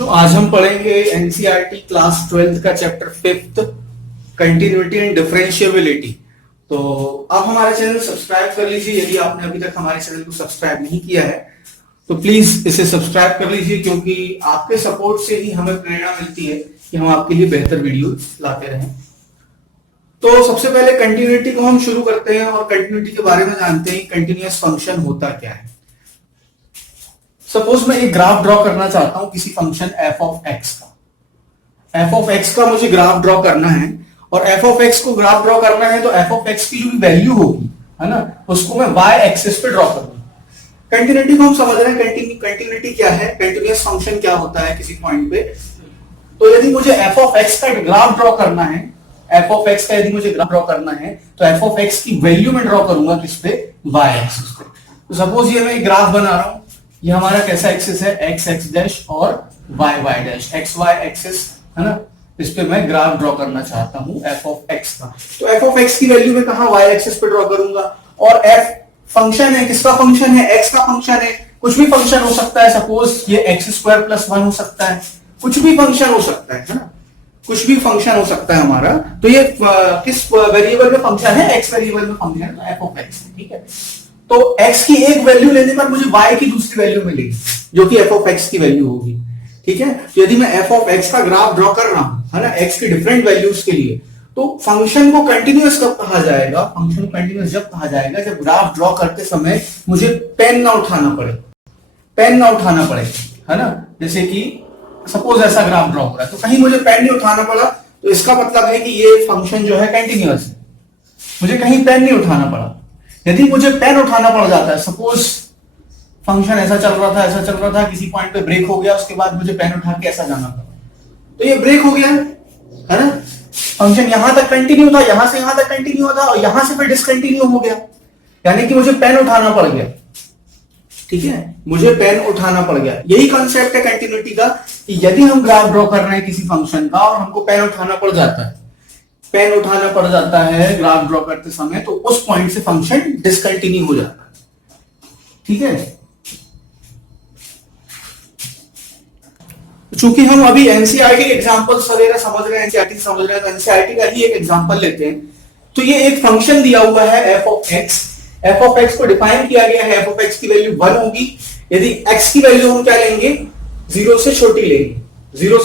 तो आज हम पढ़ेंगे एनसीईआरटी क्लास 12th का chapter 5th continuity and differentiability. तो आप हमारा चैनल सब्सक्राइब कर लीजिए यदि आपने अभी तक हमारे चैनल को सब्सक्राइब नहीं किया है तो प्लीज इसे सब्सक्राइब कर लीजिए, क्योंकि आपके सपोर्ट से ही हमें प्रेरणा मिलती है कि हम आपके लिए बेहतर वीडियो लाते रहें। तो सबसे पहले कंटिन्यूटी को हम शुरू करते हैं और कंटिन्यूटी के बारे में जानते हैं कंटिन्यूअस फंक्शन होता क्या है। सपोज मैं एक ग्राफ ड्रॉ करना चाहता हूं किसी फंक्शन f ऑफ x का मुझे ग्राफ ड्रॉ करना है और f ऑफ x को ग्राफ ड्रॉ करना है तो f ऑफ x की जो भी वैल्यू होगी है ना उसको मैं y एक्सिस पे ड्रॉ करूंगा। कंटिन्यूटी को हम समझ रहे हैं, कंटिन्यूटी क्या है, कंटिन्यूअस फंक्शन क्या होता है किसी पॉइंट पे। तो यदि मुझे f ऑफ x का ग्राफ ड्रॉ करना है, f ऑफ x का यदि मुझे ग्राफ ड्रॉ करना है तो f ऑफ x की वैल्यू में ड्रॉ करूंगा किस पे, y एक्सिस पे। तो सपोज ये मैं एक ग्राफ बना रहा हूं, ये हमारा कैसा एक्सिस है, x x डैश और y y dash, x y axis है ना, इस पे मैं ग्राफ ड्रॉ करना चाहता हूं f ऑफ x का। तो f ऑफ x की वैल्यू में कहां y एक्सिस पे ड्रॉ करूंगा और f फंक्शन है, किसका फंक्शन है, x का फंक्शन है। कुछ भी फंक्शन हो सकता है, सपोज ये x² + 1 हो सकता है, कुछ भी फंक्शन हो सकता है ना, कुछ भी फंक्शन हो सकता है हमारा। तो ये किस वेरिएबल में फंक्शन है, x वेरिएबल में फंक्शन है f ऑफ x, ठीक है। तो x की एक वैल्यू लेने पर मुझे y की दूसरी वैल्यू मिलेगी जो कि f ऑफ x की वैल्यू होगी, ठीक है। तो यदि मैं f ऑफ x का ग्राफ ड्रॉ कर रहा हूं है ना x की डिफरेंट वैल्यूज के लिए, तो फंक्शन को कंटिन्यूअस कब कहा जाएगा, फंक्शन को कंटिन्यूअस जब कहा जाएगा जब ग्राफ ड्रॉ करते समय मुझे पेन ना उठाना पड़े है ना। जैसे कि सपोज ऐसा ग्राफ ड्रॉ हो रहा है तो कहीं मुझे पेन नहीं उठाना पड़ा, तो इसका मतलब है कि ये फंक्शन जो है कंटिन्यूअस है, मुझे कहीं पेन नहीं उठाना पड़ा। यदि मुझे पेन उठाना पड़ जाता है, सपोज फंक्शन ऐसा चल रहा था, किसी पॉइंट पे ब्रेक हो गया, उसके बाद मुझे पेन उठा के ऐसा जाना पड़ा, तो ये ब्रेक हो गया है ना। फंक्शन यहां तक कंटिन्यू था, यहां से यहां तक कंटिन्यू था और यहां से फिर डिसकंटिन्यू हो गया, यानी कि मुझे पेन उठाना पड़ गया, ठीक है, मुझे पेन उठाना पड़ गया। यही कॉन्सेप्ट है कंटिन्यूटी का कि यदि हम ग्राफ ड्रॉ कर रहे हैं किसी फंक्शन का और हमको पेन उठाना पड़ जाता है ग्राफ ड्रॉ करते समय, तो उस पॉइंट से फंक्शन डिसकंटिन्यू हो जाता है, ठीक है। चूंकि हम अभी एनसीईआरटी के एग्जांपल्स वगैरह समझ रहे हैं, एनसीईआरटी समझ रहे हैं, तो एनसीईआरटी का ही एक एग्जांपल लेते हैं। तो ये एक फंक्शन दिया हुआ है f ऑफ x को डिफाइन किया गया है, f ऑफ x की वैल्यू 1 होगी। यदि x की वैल्यू हम क्या लेंगे, 0 से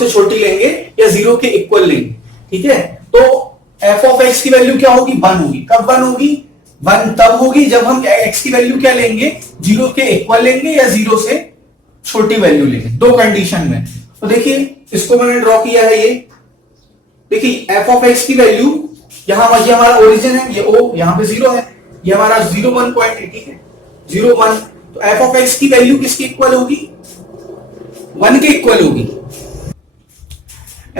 छोटी लेंगे या 0 के इक्वल लेंगे, ठीक है। तो f ऑफ x की वैल्यू क्या होगी, 1 होगी। कब 1 होगी, 1 तब होगी जब हम x की वैल्यू क्या लेंगे, 0 के इक्वल लेंगे या 0 से छोटी वैल्यू लेंगे, दो कंडीशन में। तो देखिए इसको मैंने ड्रॉ किया है, ये देखिए f ऑफ x की वैल्यू यहां, ये हमारा ओरिजिन है, ये o यहां पे 0 है, ये हमारा 0 1 पॉइंट है, ठीक है, 0 1। तो f ऑफ x की वैल्यू किसके इक्वल होगी, 1 के इक्वल होगी।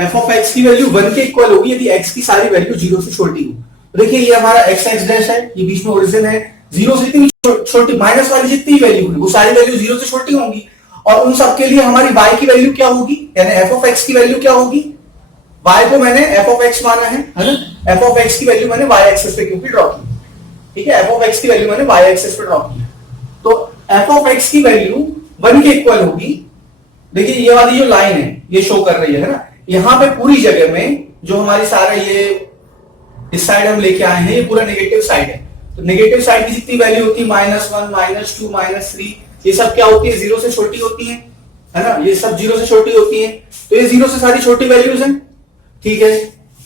f ऑफ x की वैल्यू 1 के इक्वल होगी यदि x की सारी वैल्यू 0 से छोटी हो। तो देखिए ये हमारा x x डैश है, ये बीच में ओरिजिन है, 0 से इतनी छोटी माइनस वाली जितनी वैल्यू है वो सारी वैल्यू 0 से छोटी होंगी, और उन सब के लिए हमारी y की वैल्यू क्या होगी, यानी f ऑफ x की वैल्यू क्या होगी, y को मैंने f ऑफ x माना है ना, f ऑफ x की वैल्यू मैंने y एक्सिस पे क्योंकि ड्रॉ की, ठीक है, f ऑफ x की वैल्यू मैंने y एक्सिस पे ड्रॉ की। तो f ऑफ x की वैल्यू 1 के इक्वल होगी। देखिए ये वाली जो लाइन है ये शो कर रही है ना, यहां पे पूरी जगह में जो हमारी सारा ये इस साइड हम लेके आए हैं ये पूरा नेगेटिव साइड है। तो नेगेटिव साइड की जितनी वैल्यू होती है, -1 -2 -3, ये सब क्या होती है, 0 से छोटी होती है ना, ये सब 0 से छोटी होती है। तो ये 0 से सारी छोटी वैल्यूज हैं, ठीक है।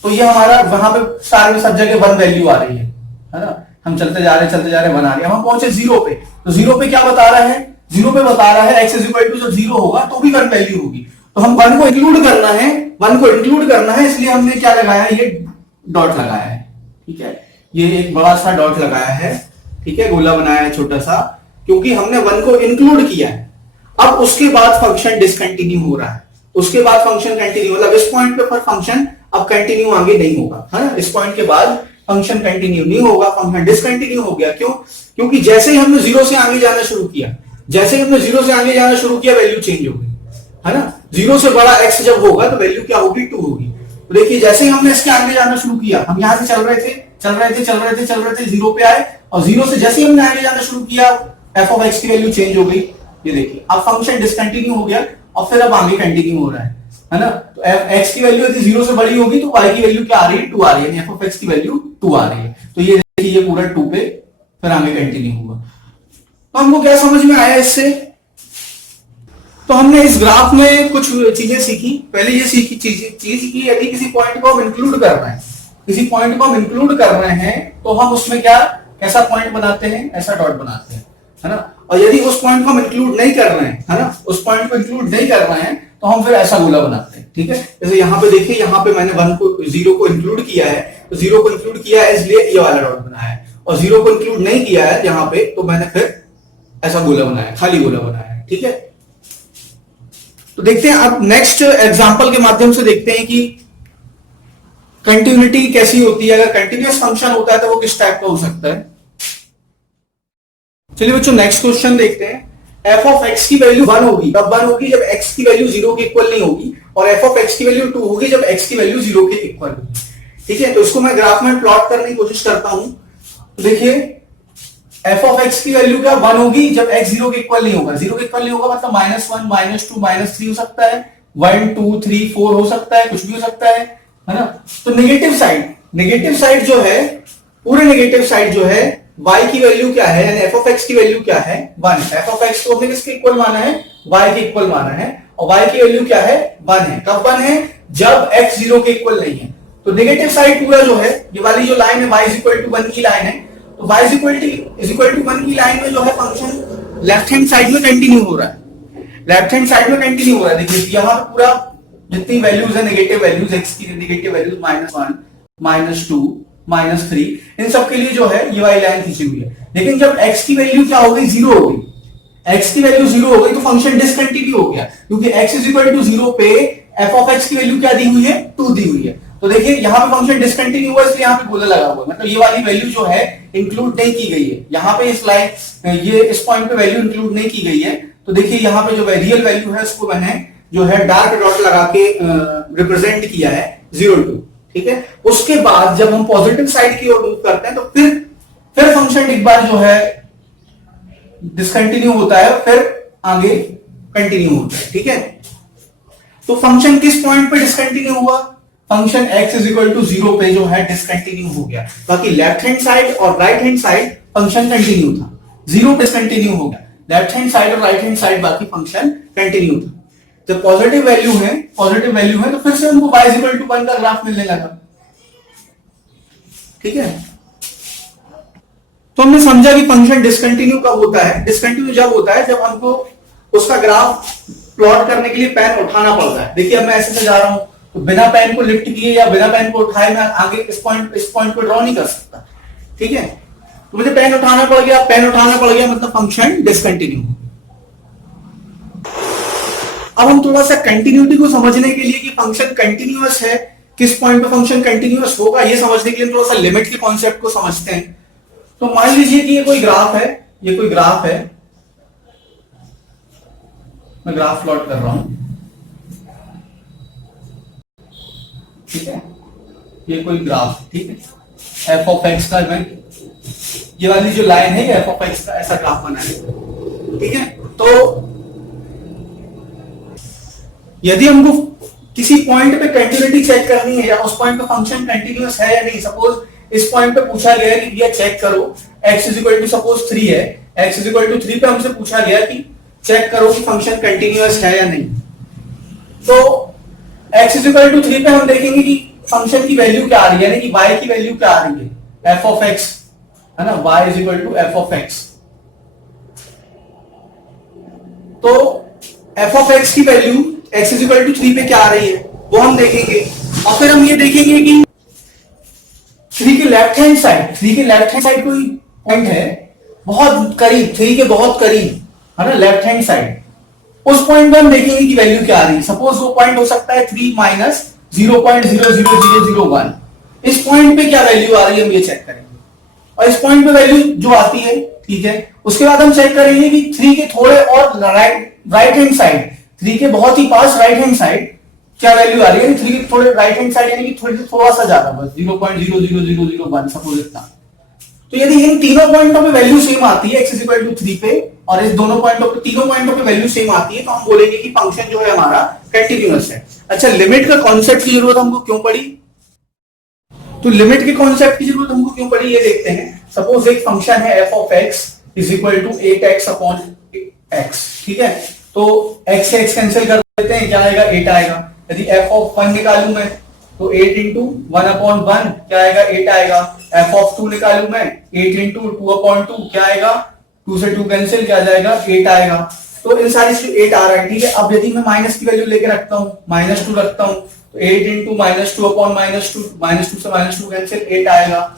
तो ये हमारा वहां पे सारे में सब जगह 1 वैल्यू आ रही है ना, हम चलते जा रहे हैं 1 आ रही है, हम पहुंचे 0 पे। तो 0 पे क्या बता रहा है, 0 पे बता रहा है x जब 0 होगा तो भी 1 वैल्यू होगी। तो हम 1 को इंक्लूड करना है, इसलिए हमने क्या लगाया है, ये डॉट लगाया है, ठीक है, ये एक बड़ा सा डॉट लगाया है, ठीक है, गोला बनाया है छोटा सा, क्योंकि हमने 1 को इंक्लूड किया है। अब उसके बाद फंक्शन डिसकंटिन्यू हो रहा है, उसके बाद फंक्शन कंटिन्यू, मतलब इस पॉइंट पे पर फंक्शन अब कंटिन्यू आगे नहीं होगा, है ना, इस पॉइंट के बाद फंक्शन कंटिन्यू नहीं होगा, फंक्शन डिसकंटिन्यू हो गया। क्यों, क्योंकि जैसे ही हमने 0 से आगे जाना शुरू किया, वैल्यू चेंज हो गई, है ना। 0 से बड़ा x जब होगा तो वैल्यू क्या होगी, 2 होगी। तो देखिए जैसे ही हमने इसके आगे जाना शुरू किया, हम यहां से चल रहे थे 0 पे आए, और 0 से जैसे ही हमने आगे जाना शुरू किया f ऑफ x की वैल्यू चेंज हो गई। ये देखिए अब फंक्शन डिसकंटिन्यू हो गया और फिर अब आगे कंटिन्यू हो रहा है ना। तो x की वैल्यू यदि 0 से बड़ी होगी तो y की वैल्यू क्या आ रही है, 2 आ रही है, f ऑफ x की वैल्यू 2 आ रही है। तो ये देखिए ये पूरा 2 पे फिर आगे कंटिन्यू हुआ। तो हमको क्या समझ में आया इससे, तो हमने इस ग्राफ में कुछ चीजें सीखी। पहले ये सीखी चीज की यदि किसी पॉइंट को हम इंक्लूड कर रहे हैं, किसी पॉइंट को हम इंक्लूड कर रहे हैं तो हम उसमें क्या ऐसा पॉइंट बनाते हैं, ऐसा डॉट बनाते हैं, है ना। और यदि उस पॉइंट को हम इंक्लूड नहीं कर रहे हैं, है ना, उस पॉइंट को इंक्लूड नहीं कर रहे हैं तो हम फिर ऐसा गोला बनाते हैं, ठीक है। जैसे यहाँ पे देखिए, यहाँ पे मैंने 0 को इंक्लूड किया है, तो 0 को इंक्लूड किया है इसलिए ये वाला डॉट बनाया है, और 0 को इंक्लूड नहीं किया है यहाँ पे तो मैंने फिर ऐसा गोला बनाया, खाली गोला बनाया है, ठीक है। तो देखते हैं अब नेक्स्ट एग्जांपल के माध्यम से देखते हैं कि कंटिन्यूटी कैसी होती है। अगर कंटिन्यूअस फंक्शन होता है तो वो किस टाइप का हो सकता है। चलिए बच्चों नेक्स्ट क्वेश्चन देखते हैं। f ऑफ x की वैल्यू 1 होगी, कब 1 होगी, जब x की वैल्यू 0 के इक्वल नहीं होगी, और f ऑफ x की वैल्यू 2 होगी जब x की वैल्यू 0 के इक्वल होगी, ठीक है। तो इसको मैं ग्राफ में प्लॉट करने की कोशिश करता हूं। तो देखिए f ऑफ x की वैल्यू क्या 1 होगी जब x 0 के इक्वल नहीं होगा, 0 के इक्वल नहीं होगा मतलब -1 -2 -3 हो सकता है, 1 2 3 4 हो सकता है, कुछ भी हो सकता है ना। तो नेगेटिव साइड जो है, पूरे नेगेटिव साइड जो है y की वैल्यू क्या है, यानी f ऑफ x की वैल्यू क्या है 1। f ऑफ x को हमने किसके इक्वल माना है, y के इक्वल माना है, और y की वैल्यू क्या है 1 है। कब 1 है, जब x 0 के इक्वल नहीं है। तो नेगेटिव साइड पूरा जो है, ये वाली जो लाइन है y इज इक्वल टू 1 की लाइन है, तो y इज इक्वल टू 1 की लाइन में जो है फंक्शन लेफ्ट हैंड साइड में कंटिन्यू हो रहा है, लेफ्ट हैंड साइड में कंटिन्यू हो रहा है। देखिए यहाँ पे पूरा जितनी वैल्यूज है नेगेटिव वैल्यूज, x की नेगेटिव वैल्यूज -1 -2 -3, इन सब के लिए जो है ये वाली लाइन खींची हुई है। लेकिन जब x की वैल्यू क्या हो गई, 0 हो गई, x की वैल्यू 0 हो गई तो फंक्शन डिसकंटिन्यू हो गया, क्योंकि x इज इक्वल टू 0 पे f ऑफ x की वैल्यू क्या दी हुई है, 2 दी हुई है। तो देखिए यहाँ पे फंक्शन डिसकंटिन्यू हुआ, इसलिए यहाँ पे गोला लगा हुआ है, मतलब ये वाली वैल्यू जो है इंक्लूड नहीं की गई है यहाँ पे, इस लाइन ये इस पॉइंट पे वैल्यू इंक्लूड नहीं की गई है। तो देखिए यहाँ पे जो रियल वैल्यू है उसको मैंने जो है डार्क डॉट लगा के रिप्रेजेंट किया है 0 ठीक है। उसके बाद जब हम पॉजिटिव साइड की ओर मूव करते हैं तो फिर फंक्शन एक बार जो है डिसकंटिन्यू होता है, फिर आगे कंटिन्यू होता है, ठीक है। तो फंक्शन किस पॉइंट पे डिसकंटिन्यू हुआ, function x is equal to 0 पे जो है डिसकंटिन्यू हो गया। बाकी लेफ्ट हैंड साइड और right hand side function continue था, 0 डिसकंटिन्यू हो गया, लेफ्ट हैंड साइड और राइट हैंड साइड बाकी फंक्शन कंटिन्यू था। जब पॉजिटिव वैल्यू है तो फिर से हमको y इज इक्वल टू 1 का ग्राफ मिलने लगा, ठीक है। तो हमने समझा कि फंक्शन डिसकंटिन्यू कब होता है, डिसकंटिन्यू जब होता है जब हमको उसका ग्राफ प्लॉट करने के लिए पेन उठाना पड़ता है। देखिए अब मैं ऐसे से जा रहा हूं तो बिना पेन को लिफ्ट किए या बिना पेन को उठाए मैं आगे इस पॉइंट को ड्रॉ नहीं कर सकता, ठीक है। तो मुझे पेन उठाना पड़ गया मतलब फंक्शन डिसकंटिन्यू। अब हम थोड़ा सा कंटिन्यूटी को समझने के लिए कि फंक्शन कंटिन्यूअस है, किस पॉइंट पे फंक्शन कंटिन्यूअस होगा, ये समझने के लिए थोड़ा सा लिमिट के कॉन्सेप्ट को समझते हैं। तो मान लीजिए कि ये कोई ग्राफ है, मैं ग्राफ प्लॉट कर रहा हूं, ठीक है। ये कोई ग्राफ, ठीक है, f ऑफ x का मैं ये वाली जो लाइन है ये f ऑफ x का ऐसा ग्राफ बना है, ठीक है। तो यदि हमको किसी पॉइंट पे कंटिन्यूटी चेक करनी है या उस पॉइंट पे फंक्शन कंटिन्यूअस है या नहीं, सपोज इस पॉइंट पे पूछा गया है कि भैया चेक करो x is equal to suppose 3 है, x इज इक्वल टू 3 पे हमसे पूछा गया कि चेक करो कि फंक्शन कंटिन्यूअस है या नहीं। तो x इज इक्वल टू 3 पे हम देखेंगे कि फंक्शन की वैल्यू क्या आ रही है, यानी कि y की वैल्यू क्या आ रही है, f ऑफ x, है ना, y is equal to f of x। तो f ऑफ x की value x is equal to 3 पे क्या आ रही है वो हम देखेंगे, और फिर हम ये देखेंगे कि 3 के लेफ्ट हैंड साइड कोई पॉइंट है बहुत करीब, 3 के बहुत करीब, है ना, लेफ्ट हैंड साइड, उस पॉइंट पे हम देखेंगे कि वैल्यू क्या आ रही है। सपोज वो पॉइंट हो सकता है 3 माइनस 0.00001, इस पॉइंट पे क्या वैल्यू आ रही है हम ये चेक करेंगे, और इस पॉइंट पे वैल्यू जो आती है, ठीक है, उसके बाद हम चेक करेंगे कि 3 के थोड़े और राइट हैंड साइड, 3 के बहुत ही पास राइट हैंड साइड क्या वैल्यू आ रही है, 3 के थोड़े राइट हैंड साइड यानी कि थोड़ा सा ज्यादा, बस 0.00001 सपोज इतना। तो यदि इन तीनों पॉइंटों पे वैल्यू सेम आती है x इज इक्वल टू 3 पे और इस दोनों पॉइंटों पे, तीनों पॉइंटों पे वैल्यू सेम आती है, तो हम बोलेंगे कि फंक्शन जो है हमारा कंटिन्यूअस है। अच्छा, लिमिट का कॉन्सेप्ट की जरूरत हमको क्यों पड़ी? तो लिमिट के कॉन्सेप्ट की जरूरत हमको क्यों पड़ी ये देखते हैं। सपोज एक फंक्शन है f of x is equal to 8x upon x, ठीक है, तो x से x कैंसिल कर देते हैं, क्या आएगा 8 आएगा। यदि f ऑफ 1 निकालूं मैं तो 8 इंटू 1 अपॉन 1 क्या आएगा 8 आएगा। f ऑफ 2 निकालूं मैं 8 इंटू 2 अपॉन 2 क्या आएगा, 2 से 2 कैंसिल, क्या जाएगा 8 आएगा। तो इन सारी से 8 आ रहा है, ठीक है। अब यदि मैं माइनस की वैल्यू लेके रखता हूं, -2 रखता हूं, तो 8 इंटू -2 अपॉन -2 से -2 कैंसिल 8 आएगा।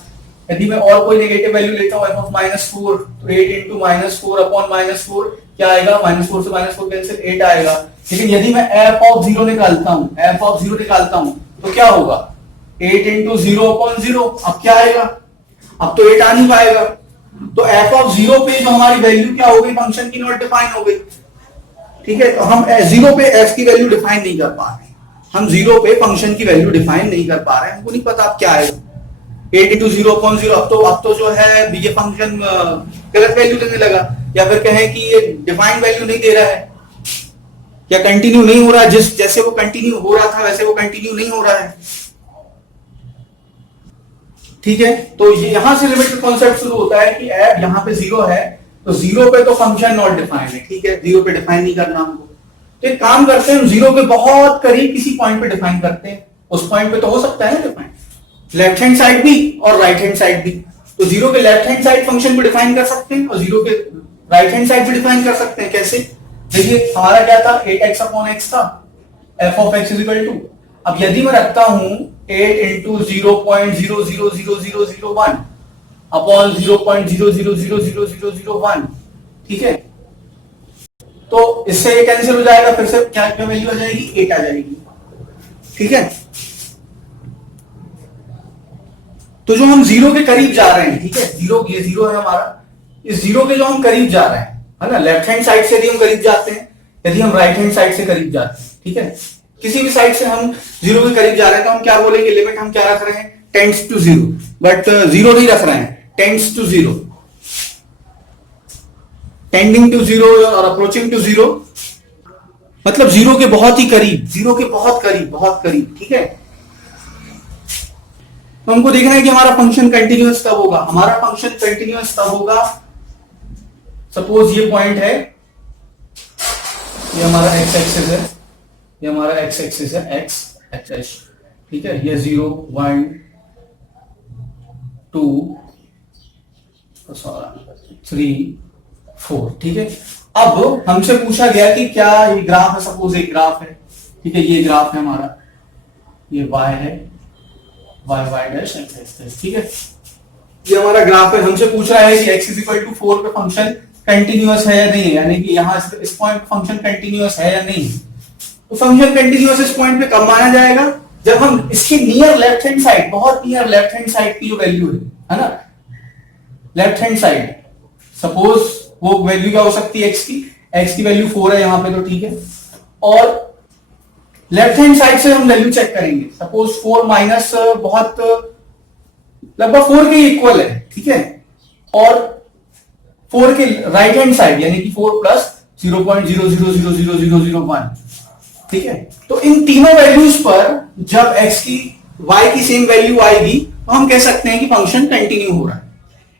यदि मैं और कोई नेगेटिव वैल्यू लेता हूं f ऑफ -4 तो 8 इंटू -4 अपॉन -4 क्या आएगा, -4 से -4 कैंसिल 8 आएगा। लेकिन यदि मैं f ऑफ 0 निकालता हूं तो क्या होगा 8 इंटू 0 अपॉन 0, अब क्या आएगा, अब तो 8 आ नहीं पाएगा। तो f ऑफ 0 पे जो हमारी वैल्यू क्या हो गई, फंक्शन की नॉट डिफाइन हो गई, ठीक है। तो हम 0 पे f की वैल्यू डिफाइन नहीं कर पा रहे, हम 0 पे फंक्शन की वैल्यू डिफाइन नहीं कर पा रहे हैं, हमको नहीं पता अब क्या आएगा 8 इंटू 0 अपॉन 0। अब तो जो है ये फंक्शन गलत वैल्यू देने लगा, या फिर कहें कि ये डिफाइंड वैल्यू नहीं दे रहा है, या कंटिन्यू नहीं हो रहा है, जैसे वो कंटिन्यू हो रहा था वैसे वो कंटिन्यू नहीं हो रहा है, ठीक है। तो ये यहां से लिमिट का कॉन्सेप्ट शुरू होता है कि एफ यहां पे 0 है, तो 0 पे तो फंक्शन नॉट डिफाइन है, ठीक है, 0 पे डिफाइन नहीं करना हमको। तो एक काम करते हैं, हम 0 के बहुत करीब किसी पॉइंट पे डिफाइन करते हैं, उस पॉइंट पे तो हो सकता है ना डिफाइन, लेफ्ट हैंड साइड भी और राइट हैंड साइड भी। तो 0 के लेफ्ट हैंड साइड फंक्शन को डिफाइन कर सकते हैं और 0 के राइट हैंड साइड भी डिफाइन कर सकते हैं। कैसे? देखिए हमारा क्या था 8x अपॉन x था, f of x is equal to, अब यदि मैं रखता हूं 8 इंटू 0.000001 अपॉन 0.000001, ठीक है, तो इससे ये कैंसिल हो जाएगा, फिर से क्या क्या वैल्यू आ जाएगी 8 आ जाएगी, ठीक है। तो जो हम 0 के करीब जा रहे हैं, ठीक है, 0 ये 0 है हमारा, इस 0 के जो हम करीब जा रहे हैं, है ना, लेफ्ट हैंड साइड से यदि हम करीब जाते हैं, यदि हम राइट हैंड साइड से करीब जाते हैं, ठीक है, किसी भी साइड से हम 0 के करीब जा रहे हैं, तो हम क्या बोलेंगे, लिमिट हम क्या रख रहे हैं, टेंड्स टू 0, बट 0 नहीं रख रहे हैं, टेंड्स टू 0, टेंडिंग टू 0 और अप्रोचिंग टू 0, मतलब 0 के बहुत ही करीब, 0 के बहुत करीब, ठीक है। तो हमको देखना है कि हमारा फंक्शन कंटिन्यूअस कब होगा। हमारा फंक्शन कंटिन्यूअस तब होगा, सपोज ये पॉइंट है, ये हमारा x एक्सिस है, ये हमारा x एक्सिस है, x एक्सिस, ठीक है, ये 0 1 2 3 4, ठीक है। अब हमसे पूछा गया कि क्या ये ग्राफ है, सपोज एक ग्राफ है, ठीक है, ये ग्राफ है हमारा, ये y है, y डैश x, ठीक है, ये हमारा ग्राफ है। हमसे पूछ रहा है कि x इज इक्वल टू 4 पे फंक्शन कंटिन्यूअस है या नहीं, यानी कि यहां इस पॉइंट फंक्शन कंटिन्यूअस है या नहीं। तो फंक्शन कंटिन्यूअस इस पॉइंट पे कब माना जाएगा, जब हम इसके नियर लेफ्ट हैंड साइड, बहुत नियर लेफ्ट हैंड साइड की जो वैल्यू है ना, लेफ्ट हैंड साइड, सपोज वो वैल्यू क्या हो सकती है x की वैल्यू 4 है यहां पे, तो ठीक है, और लेफ्ट हैंड साइड से हम वैल्यू चेक करेंगे, सपोज 4 माइनस बहुत लगभग 4 के इक्वल है, ठीक है, और 4 के राइट हैंड साइड यानी कि 4 प्लस 0.000001, ठीक है। तो इन तीनों वैल्यूज पर जब y की सेम वैल्यू आएगी तो हम कह सकते हैं कि फंक्शन कंटिन्यू हो रहा है।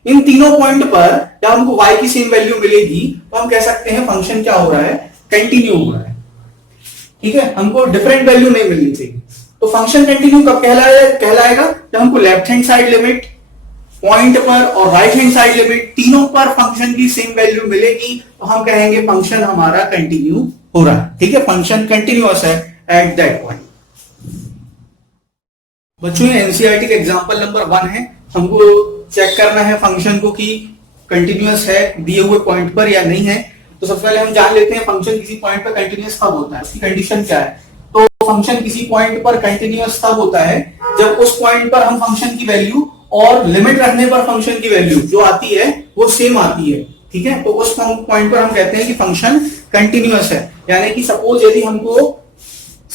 इन तीनों पॉइंट पर जब हमको y की सेम वैल्यू मिलेगी तो हम कह सकते हैं फंक्शन क्या हो रहा है, कंटिन्यू हो रहा है, ठीक है, हमको डिफरेंट वैल्यू नहीं मिलनी चाहिए। तो फंक्शन कंटिन्यू कब कहलाएगा, जब हमको left hand side limit point पर और राइट हैंड साइड लिमिट तीनों पर फंक्शन की सेम वैल्यू मिलेगी, तो हम कहेंगे फंक्शन हमारा कंटिन्यू हो रहा है, ठीक है, फंक्शन कंटिन्यूअस है एट दैट पॉइंट। बच्चों ये एनसीईआरटी का एग्जांपल नंबर 1 है, हमको चेक करना है फंक्शन को कि कंटिन्यूअस है दिए हुए पॉइंट पर या नहीं है। तो सबसे पहले हम जान लेते हैं फंक्शन किसी पॉइंट पर कंटिन्यूअस कब होता है, उसकी कंडीशन क्या है। तो फंक्शन किसी पॉइंट पर कंटिन्यूअस तब होता है जब उस पॉइंट पर हम फंक्शन की वैल्यू और लिमिट रखने पर फंक्शन की वैल्यू जो आती है वो सेम आती है, ठीक है। तो उस पॉइंट पर हम कहते हैं कि फंक्शन कंटिन्यूअस है। यानी कि सपोज यदि हमको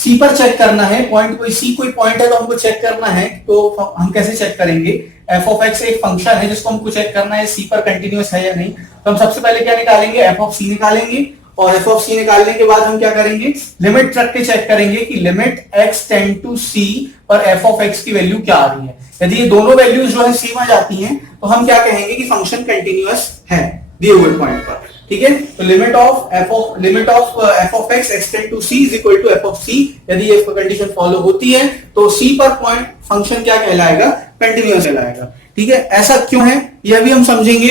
सी पर चेक करना है पॉइंट, कोई सी कोई पॉइंट है तो हमको चेक करना है, तो हम कैसे चेक करेंगे? एफ ऑफ एक्स एक फंक्शन है जिसको हमको चेक करना है सी पर कंटिन्यूअस है या नहीं। तो हम सबसे पहले क्या निकालेंगे? एफ ऑफ सी निकालेंगे, और एफ ऑफ सी निकालने के बाद हम क्या करेंगे? लिमिट रख के चेक करेंगे कि लिमिट एक्स टेंड टू सी पर एफ ऑफ एक्स की वैल्यू क्या आ रही है। यदि ये दोनों वैल्यूज जो है सेम आ जाती हैं तो हम क्या कहेंगे कि फंक्शन कंटिन्यूअस है दिए हुए पॉइंट पर। ठीक है, तो limit of F of X X tend to C is equal to F of C, यदि ये कंडीशन फॉलो होती है तो सी पर पॉइंट फंक्शन क्या कहलाएगा? कंटिन्यूअस कहलाएगा। ठीक है, ऐसा क्यों है यह भी हम समझेंगे।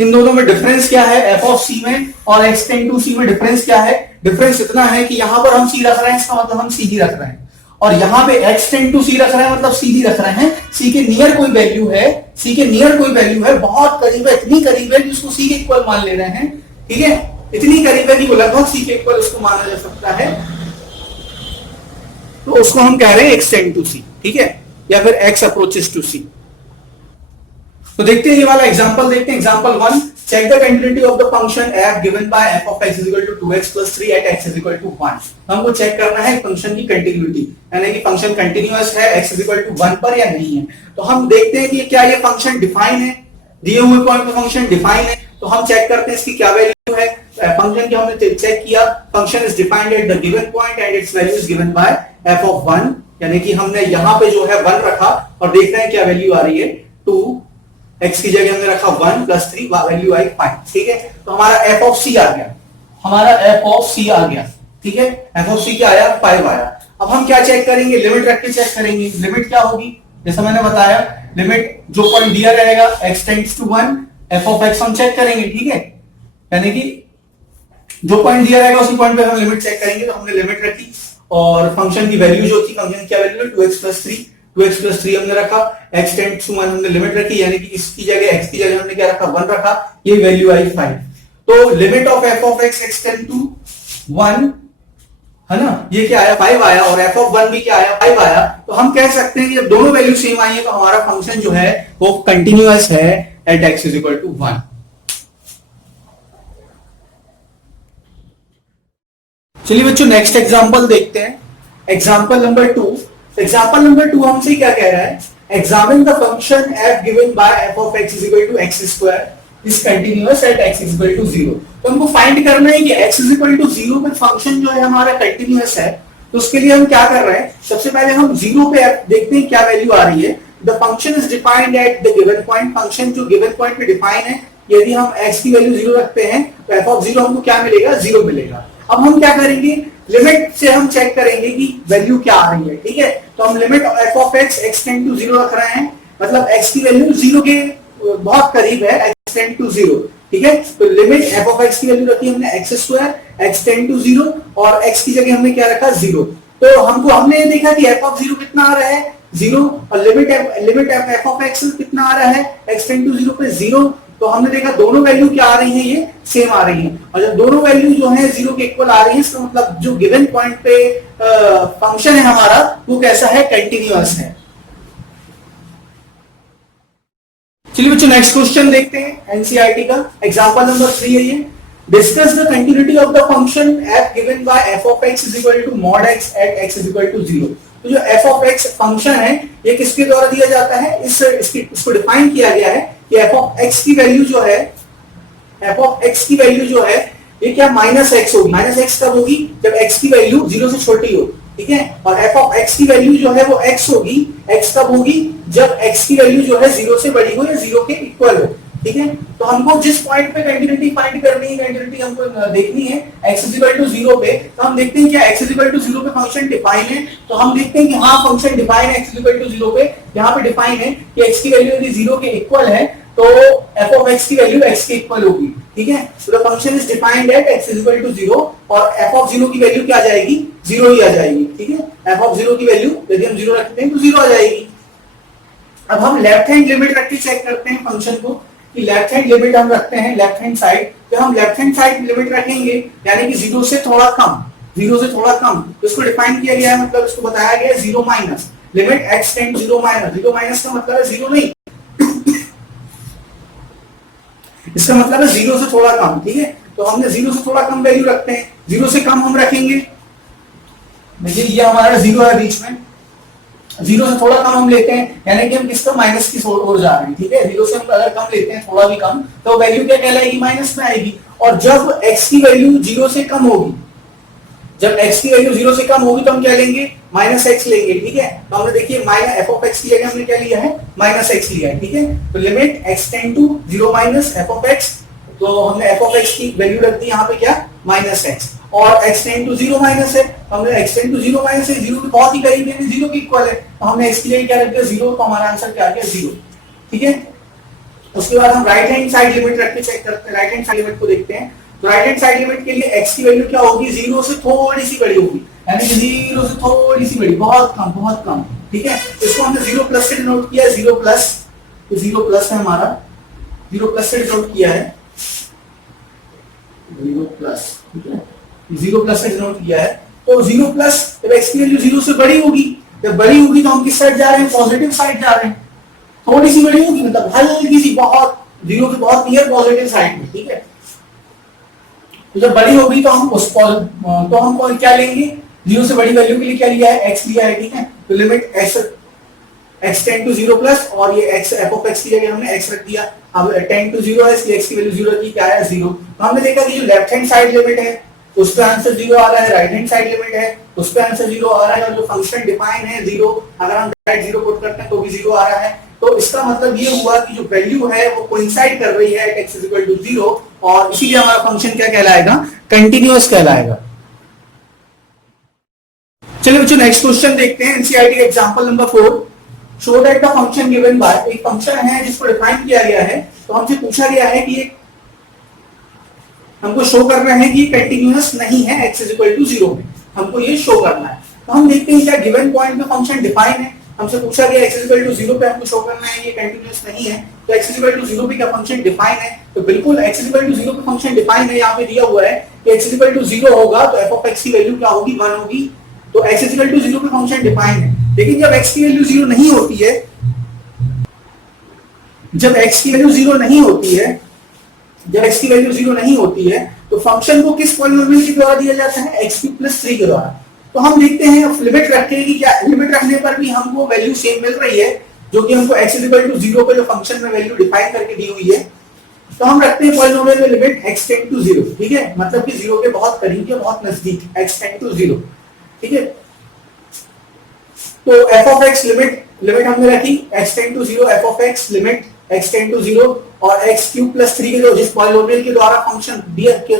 इन दोनों में डिफरेंस क्या है? एफ ऑफ सी में और एक्स टेंड टू सी में डिफरेंस क्या है? डिफरेंस इतना है कि यहां पर हम सी रख रहे हैं, इसका मतलब हम सी ही रख रहे हैं, और यहां पे x टेंड टू सी रख रहे हैं मतलब सी ही रख रहे हैं। सी के नियर कोई वैल्यू है, सी के नियर कोई वैल्यू है, बहुत करीब है, इतनी करीब है कि उसको सी के इक्वल मान ले रहे हैं। ठीक है, इतनी करीब है कि वो लगभग सी के इक्वल उसको माना जा सकता है, तो उसको हम कह रहे हैं x टेंड टू सी। ठीक है, या फिर x अप्रोचेस टू सी। तो देखते हैं ये वाला एग्जांपल, देखते हैं example 1। Check the continuity of the function f given by f of x is equal to 2x plus 3 at x is equal to 1। हमको चेक करना है फंक्शन की कंटिन्यूटी, यानी कि फंक्शन कंटिन्यूअस है x is equal to 1 पर या नहीं है। तो हम देखते हैं कि क्या ये फंक्शन डिफाइन है, दिए हुए पॉइंट पे फंक्शन डिफाइन है। तो हम चेक करते हैं इसकी क्या वैल्यू है। फंक्शन की हमने चेक किया, function is defined at the given point and its value is given by f of 1, यानी कि हमने यहां पे जो है 1 रखा और देख रहे हैं क्या वैल्यू आ रही है 2, x की जगह हमने रखा 1 प्लस 3, वैल्यू आई 5। ठीक है, तो हमारा f ऑफ c आ गया, हमारा f ऑफ c आ गया। ठीक है, f ऑफ c क्या आया? 5 आया। अब हम क्या चेक करेंगे? लिमिट रख के चेक करेंगे। लिमिट क्या होगी? जैसा मैंने बताया, लिमिट जो पॉइंट दिया रहेगा x tends to 1, f of x हम चेक करेंगे। ठीक है, यानी कि जो पॉइंट दिया रहेगा उसी पॉइंट पे हम लिमिट चेक करेंगे। तो हमने लिमिट रखी और फंक्शन की वैल्यू जो थी, फंक्शन की क्या वैल्यू है? 2x प्लस 3, 2x प्लस 3 हमने रखा, x टेंड्स टू 1 हमने लिमिट रखी, यानी कि इसकी जगह x की जगह हमने क्या रखा? 1 रखा, ये वैल्यू आई 5। तो limit of f of x x tend to 1 है ना, ये क्या आया? 5 आया, और f ऑफ 1 भी क्या आया? 5 आया। तो हम कह सकते हैं कि जब दोनों वैल्यू सेम आई है तो हमारा फंक्शन जो है वो कंटिन्यूअस है at x is equal to 1। चलिए बच्चों नेक्स्ट एग्जांपल देखते हैं, एग्जांपल नंबर 2। एग्जांपल नंबर 2 हमसे क्या कह रहा है? Examine the function f given by f of x is equal to x square is continuous at x is equal to 0। तो हमको फाइंड करना है कि x इज इक्वल टू 0 पे फंक्शन जो है हमारा कंटिन्यूअस है। तो उसके लिए हम क्या कर रहे हैं? सबसे पहले हम 0 पे देखते हैं क्या वैल्यू आ रही है। The function is defined at the given point, function जो गिवन पॉइंट पे डिफाइन है, यदि हम x की वैल्यू 0 रखते हैं तो f ऑफ 0 हमको क्या मिलेगा? 0 मिलेगा। अब हम क्या करेंगे? लिमिट से हम चेक करेंगे कि वैल्यू क्या आ रही है। ठीक है, तो हम limit f of x x tend to 0 रख रहे हैं, मतलब x की वैल्यू 0 के बहुत करीब है, x टेंड टू 0। ठीक है, तो लिमिट f ऑफ x की वैल्यू रखी हमने x square x tend to 0, और x की जगह हमने क्या रखा? 0। तो हमने देखा कि f ऑफ 0 कितना आ रहा है? 0, और लिमिट f ऑफ x कितना आ रहा है? x टेंड टू 0 पे 0। तो हमने देखा दोनों वैल्यू क्या आ रही हैं? ये सेम आ रही हैं, और जब दोनों वैल्यू जो है 0 के इक्वल आ रही है, इसका मतलब जो गिवन पॉइंट पे फंक्शन है हमारा वो कैसा है? कंटिन्यूअस है। चलिए बच्चों नेक्स्ट क्वेश्चन देखते हैं एनसीईआरटी का, एग्जांपल नंबर 3 है ये। Discuss the continuity of the function f given by f of x is equal to mod x at x is equal to 0। तो जो f ऑफ x फंक्शन है ये किसके द्वारा दिया जाता है? इसको डिफाइन किया गया है कि f ऑफ x की वैल्यू जो है, f ऑफ x की वैल्यू जो है ये क्या? माइनस x होगी। माइनस x कब होगी? जब x की वैल्यू 0 से छोटी हो। ठीक है, और f ऑफ x की वैल्यू जो है वो x होगी। x कब होगी? जब x की वैल्यू जो है 0 से बड़ी हो या 0 के इक्वल हो। ठीक है, तो हमको जिस पॉइंट पे कंटिन्यूटी फाइंड करनी है, कंटिन्यूटी हमको देखनी है x इज इक्वल टू 0 पे, तो हम देखते हैं क्या x इज इक्वल टू 0 पे फंक्शन डिफाइन है। तो हम देखते हैं कि हाँ फंक्शन डिफाइन है x इज इक्वल टू 0 पे। यहाँ पे डिफाइन है कि x की वैल्यू यदि 0 के इक्वल है तो f ऑफ x की वैल्यू x के इक्वल होगी। ठीक है, तो the function is defined at x is equal to 0, और f ऑफ 0 की वैल्यू क्या आ जाएगी? 0 ही आ जाएगी। ठीक है, f ऑफ 0 की वैल्यू यदि हम 0 रखते हैं तो 0 आ जाएगी। अब हम लेफ्ट हैंड लिमिट रख के चेक करते हैं फंक्शन को, कि लेफ्ट हैंड लिमिट हम रखते हैं लेफ्ट हैंड साइड। जब हम लेफ्ट हैंड साइड लिमिट रखेंगे यानी कि 0 से थोड़ा कम, 0 से थोड़ा कम, तो इसको डिफाइन किया गया है, मतलब इसको बताया गया है 0 minus limit x tend 0 minus. 0 minus का मतलब है 0 नहीं, इसका मतलब है 0 से थोड़ा कम। ठीक है, तो हमने 0 से थोड़ा कम वैल्यू रखते हैं, जीरो से कम हम रखेंगे, देखिए ये हमारा जीरो है बीच में, जीरो से थोड़ा कम हम लेते हैं यानी कि हम किसका माइनस की ओर जा रहे हैं, ठीक है। जीरो से हम अगर कम लेते हैं थोड़ा भी कम तो वैल्यू क्या कहलाएगी, माइनस में आएगी। और जब x की वैल्यू जीरो से कम होगी, जब x की वैल्यू जीरो से कम होगी तो हम क्या लेंगे, माइनस एक्स लेंगे, ठीक है। तो हमने देखिए माइनस एफ ऑफ एक्स की जगह हमने क्या लिया है, माइनस एक्स लिया है, ठीक है। तो limit x tend to zero minus F of X, तो हमने एफ ऑफ एक्स की वैल्यू रख दी यहाँ पे क्या, माइनस एक्स, और x tend to zero minus है, हमने x tend to zero minus है, जीरो के बहुत ही करीब है, जीरो के इक्वल है, तो हमने x की जगह क्या रख दिया, जीरो, तो हमारा आंसर क्या आ गया, जीरो, ठीक है। उसके बाद हम राइट हैंड साइड लिमिट रख के चेक करते हैं, राइट हैंड साइड लिमिट को देखते हैं। तो राइट हैंड साइड लिमिट के लिए x की वैल्यू क्या होगी, जीरो से थोड़ी सी बड़ी होगी, यानी कि जीरो से थोड़ी सी बड़ी, बहुत कम, ठीक है। इसको हमने जीरो प्लस से डिनोट किया है, जीरो प्लस, तो जीरो प्लस है हमारा, जीरो प्लस से डिनोट किया है, जीरो प्लस, ठीक है, जीरो प्लस से डिनोट किया है। तो जीरो प्लस जब x की वैल्यू जीरो से बड़ी होगी, जब बड़ी होगी तो हम किस साइड जा रहे हैं, पॉजिटिव साइड जा रहे हैं, थोड़ी सी बड़ी होगी मतलब हल्की सी, बहुत जीरो के बहुत नियर पॉजिटिव साइड में, ठीक है। तो जब बड़ी होगी तो हम तो हम क्या लेंगे, जीरो से बड़ी वैल्यू के लिए क्या लिया है, x लिया है, ठीक है। तो limit x tend to zero plus, और ये x एफ ऑफ x की जगह हमने x रख दिया, अब टेंड टू जीरो है इसलिए x की वैल्यू जीरो की, क्या है, जीरो। तो हमने देखा कि जो लेफ्ट हैंड साइड लिमिट है उस पे आंसर जीरो आ रहा है, राइट हैंड साइड लिमिट है उस पे आंसर जीरो आ रहा है, और जो फंक्शन डिफाइन है जीरो, अगर हम डायरेक्ट जीरो पुट करते हैं तो भी जीरो आ रहा है। तो इसका मतलब ये हुआ कि जो वैल्यू है वो कोइंसाइड कर रही है x is equal to zero, और इसीलिए हमारा फंक्शन क्या कहलाएगा, कंटिन्यूअस कहलाएगा। चलिए बच्चों नेक्स्ट क्वेश्चन देखते हैं, NCERT example number 4। Show that the function given by, एक फंक्शन है जिसको डिफाइन किया गया है, तो हमसे पूछा गया है कि हमको शो करना है कि कंटिन्यूअस नहीं है x is equal to zero में, हमको ये शो करना है। तो हम देखते हैं क्या गिवन पॉइंट में फंक्शन डिफाइन है, हमसे पूछा गया x is equal to zero पे हमको शो करना है ये कंटिन्यूअस नहीं है, तो x is equal to zero पे क्या फंक्शन डिफाइन है, तो बिल्कुल x is equal to zero पे फंक्शन डिफाइन है, यहाँ पे दिया हुआ है कि x is equal to zero होगा तो f ऑफ x की वैल्यू क्या होगी, 1 होगी, तो x is equal to zero पे फंक्शन डिफाइन है। लेकिन जब x की वैल्यू जीरो नहीं होती है, जब x की वैल्यू जीरो नहीं होती है, जब x की वैल्यू जीरो नहीं होती है तो फंक्शन को किस पॉलिनोमियल के द्वारा दिया जाता है, x3 के द्वारा। तो हम देखते हैं लिमिट रखने की, क्या लिमिट रखने पर भी हमको वैल्यू सेम मिल रही है, जो कि हमको x is equal to zero पे जो फंक्शन में वैल्यू डिफाइन करके दी हुई है। तो हम रखते हैं पॉलिनोमियल में limit x tend to zero, ठीक है, मतलब कि जीरो के बहुत करीब या बहुत नजदीक, x टेंड टू जीरो, ठीक है। तो f ऑफ x लिमिट हमने रखी x tend to zero, f of x limit x tend to zero, और x क्यूब प्लस 3 के जो जिस पॉलिनोमियल के द्वारा फंक्शन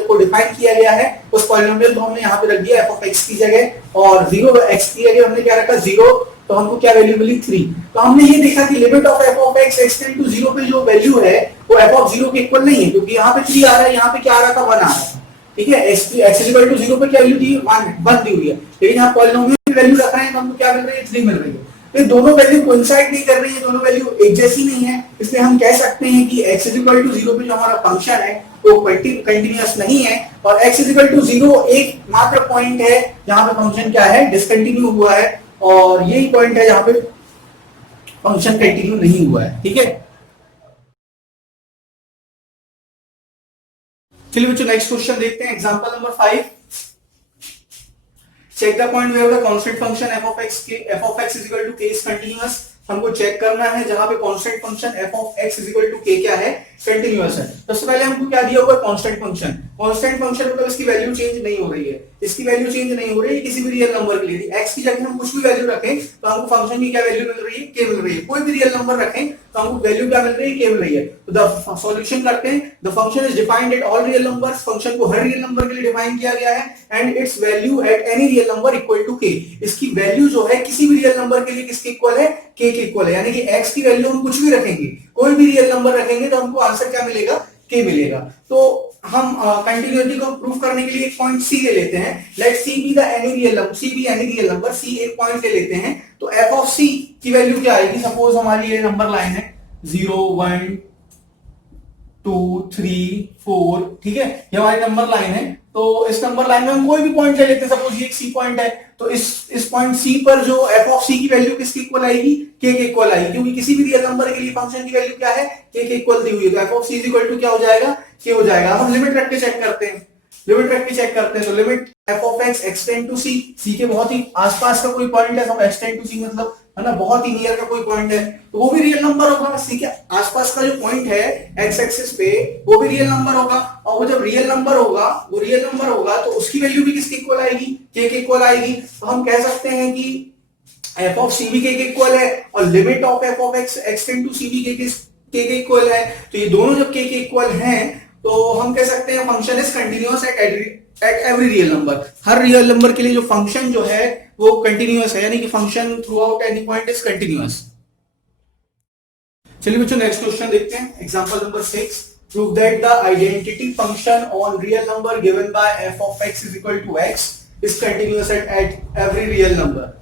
को डिफाइन किया गया है उस पॉलिनोमियल को हमने यहाँ पे रख दिया f ऑफ x की जगह, और जीरो x की जगह हमने क्या रखा, जीरो, तो हमको क्या वैल्यू मिली, 3। तो हमने ये देखा कि limit of f of x x tend to zero पे जो वैल्यू है वो f ऑफ जीरो के इक्वल नहीं है, क्योंकि यहाँ पे 3 आ रहा है, यहाँ पे क्या आ रहा था, 1 आ रहा था, ठीक है। x इक्वल टू जीरो पे क्या वैल्यू दी, 1 दी हुई है, लेकिन यहाँ पॉलिनोमियल वैल्यू रख रहे हैं तो हमको क्या मिल रही है, 3 मिल रही है। तो दोनों वैल्यू कोइंसाइड नहीं कर रही है, दोनों वैल्यू एक जैसी नहीं है, इसलिए हम कह सकते हैं कि x is equal to zero पे जो हमारा फंक्शन है वो कंटिन्यूअस नहीं है, और x is equal to zero एक मात्र पॉइंट है जहां पे फंक्शन क्या है, डिसकंटिन्यू हुआ है, और यही पॉइंट है जहां पे फंक्शन कंटिन्यू नहीं हुआ है, ठीक है। चलिए बच्चों नेक्स्ट क्वेश्चन देखते हैं, example number 5। Check the point where the constant function f of x is equal to k is continuous। हमको चेक करना है जहां पे constant function f of x is equal to k क्या है, कंटीन्यूअस है। तो सबसे पहले हमको क्या दिया हुआ है, कांस्टेंट फंक्शन। कांस्टेंट फंक्शन मतलब इसकी वैल्यू चेंज नहीं हो रही है, इसकी वैल्यू चेंज नहीं हो रही है किसी भी रियल नंबर के लिए। x की जगह हम कुछ भी वैल्यू रखें तो हमको फंक्शन की क्या वैल्यू मिल रही है, k मिल रही है। कोई भी रियल नंबर रखें तो हमको वैल्यू क्या मिल रही है, k मिल रही है। तो द सॉल्यूशन करते हैं, the function is defined at all real numbers, function को हर रियल नंबर के लिए डिफाइन किया गया है, and its value at any real number equal to k। इसकी वैल्यू जो है किसी भी रियल नंबर के लिए किसके इक्वल है, k के इक्वल है। यानी कि x की वैल्यू हम कुछ भी रखेंगे, कोई भी रियल नंबर रखेंगे तो हमको आंसर क्या मिलेगा, k मिलेगा। तो हम कंटिन्यूटी को प्रूव करने के लिए एक पॉइंट c ले लेते हैं। Let c be the any real number, c be any real number, c एक पॉइंट ले लेते हैं। तो f ऑफ c की वैल्यू क्या आएगी, सपोज हमारी ये नंबर लाइन है 0 1 2 3 4, ठीक है, ये हमारी नंबर लाइन है। तो इस नंबर लाइन में हम कोई भी पॉइंट ले लेते हैं, सपोज ये एक सी पॉइंट है, तो इस पॉइंट सी पर जो f ऑफ c की वैल्यू किसके इक्वल आएगी, k के इक्वल आएगी, क्योंकि किसी भी रियल नंबर के लिए फंक्शन की वैल्यू क्या है, k के इक्वल दी हुई है। तो f of c equal to क्या हो जाएगा, k हो जाएगा। हम लिमिट रख के चेक करते हैं, लिमिट रख के चेक करते हैं, तो limit F of X X tends to C, C के बहुत ही आसपास का कोई पॉइंट है, तो एक्सटेंड टू सी मतलब है ना बहुत ही नियर का कोई पॉइंट है, तो वो भी रियल नंबर होगा। सी के आसपास का जो पॉइंट है एक्स एक्सिस पे वो भी रियल नंबर होगा, और वो जब रियल नंबर होगा, वो रियल नंबर होगा तो उसकी वैल्यू भी किसके इक्वल आएगी, के इक्वल आएगी। तो हम कह सकते हैं कि एफ ऑफ सी भी के इक्वल है, और limit of F of X X tends to C भी के इक्वल है। तो ये दोनों जब के इक्वल हैं तो हम कह सकते हैं function is continuous at every real number. Her real number के लिए जो फंक्शन जो है वो कंटिन्यूअस है, यानी कि function throughout any point is continuous. चलिए बच्चों नेक्स्ट क्वेश्चन देखते हैं, example number 6। Prove that the identity function on real number given by F of X is equal to X is continuous at every real number.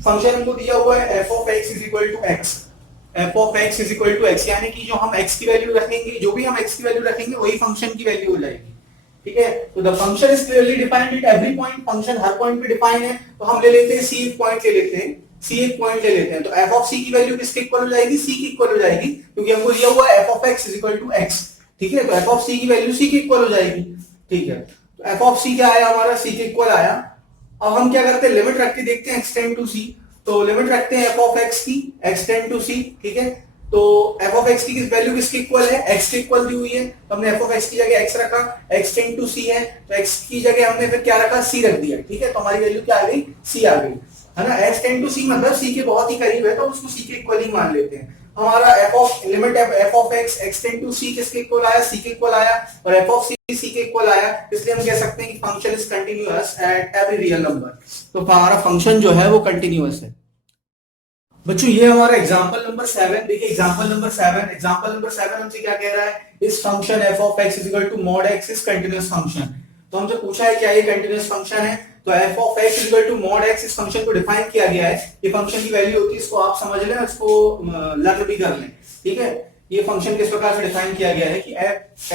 Function हमको दिया हुआ है F of X is equal to X, F of X is equal to X, यानी कि जो हम x की value रखेंगे, जो भी हम एक्स की वैल्यू रखेंगे वही फंक्शन की वैल्यू हो जाएगी। ठीक है, तो the function is clearly defined at every point, function her point पे डिफाइन है। तो हम ले लेते हैं सी एक पॉइंट ले लेते हैं, सी एक पॉइंट ले लेते हैं, तो एफ ऑफ सी की वैल्यू किसके इक्वल हो जाएगी, सी की इक्वल हो जाएगी, क्योंकि हमको दिया हुआ है F of X is equal to X. ठीक है, तो एफ ऑफ सी की वैल्यू सी की इक्वल हो जाएगी। ठीक है, तो एफ ऑफ सी क्या आया हमारा, सी के इक्वल आया। अब हम क्या करते हैं, लिमिट रख के देखते हैं एक्सटेंड टू सी, तो लिमिट रखते हैं एफ ऑफ एक्स की एक्सटेंड टू सी। ठीक है, तो एफ ऑफ एक्स की वैल्यू किसके इक्वल है, एक्स के इक्वल दी हुई है, तो हमने एफ ऑफ एक्स की जगह एक्स रखा, एक्सटेंड टू सी है तो एक्स की जगह हमने फिर क्या रखा, सी रख दिया। ठीक है, तो हमारी वैल्यू क्या आ गई, सी आ गई, है ना। एक्सटेंड टू सी मतलब सी के बहुत ही करीब है, तो उसको सी के इक्वल ही मान लेते हैं। हमारा F of limit F of X X tends to C किसके इक्वल आया, सी के इक्वल आया, और एफ ऑफ सी के इक्वल आया, इसलिए हम कह सकते हैं कि function is continuous eight every real number. तो हमारा फंक्शन जो है वो कंटीन्यूअस है। बच्चों ये हमारा एग्जांपल नंबर 7, देखिए एग्जांपल नंबर 7 हमसे क्या कह रहा है, इस function f of x equal to मॉड x इज कंटीन्यूअस फंक्शन। तो हमसे पूछा है क्या ये कंटीन्यूअस फंक्शन है, तो f of x equal to मॉड x इस फंक्शन को डिफाइन किया गया है। ये फंक्शन की वैल्यू होती है, इसको आप समझ लें, इसको लर्न भी कर लें। ठीक है, ये फंक्शन किस प्रकार से डिफाइन किया गया है कि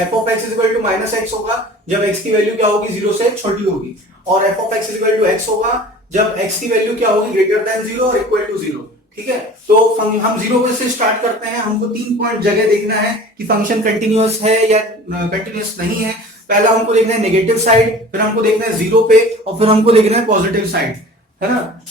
f of x equal to minus x होगा जब x की वैल्यू क्या होगी, 0 से छोटी होगी, और f of x equal to x होगा जब x की वैल्यू क्या होगी, ग्रेटर देन 0 और इक्वल टू 0। ठीक है, तो हम 0 से स्टार्ट करते हैं, हमको 3 पॉइंट जगह देखना है कि फंक्शन कंटीन्यूअस है या कंटीन्यूअस नहीं है। पहला हमको देखना है नेगेटिव साइड, फिर हमको देखना है 0 पे, और फिर हमको देखना है पॉजिटिव साइड, है ना।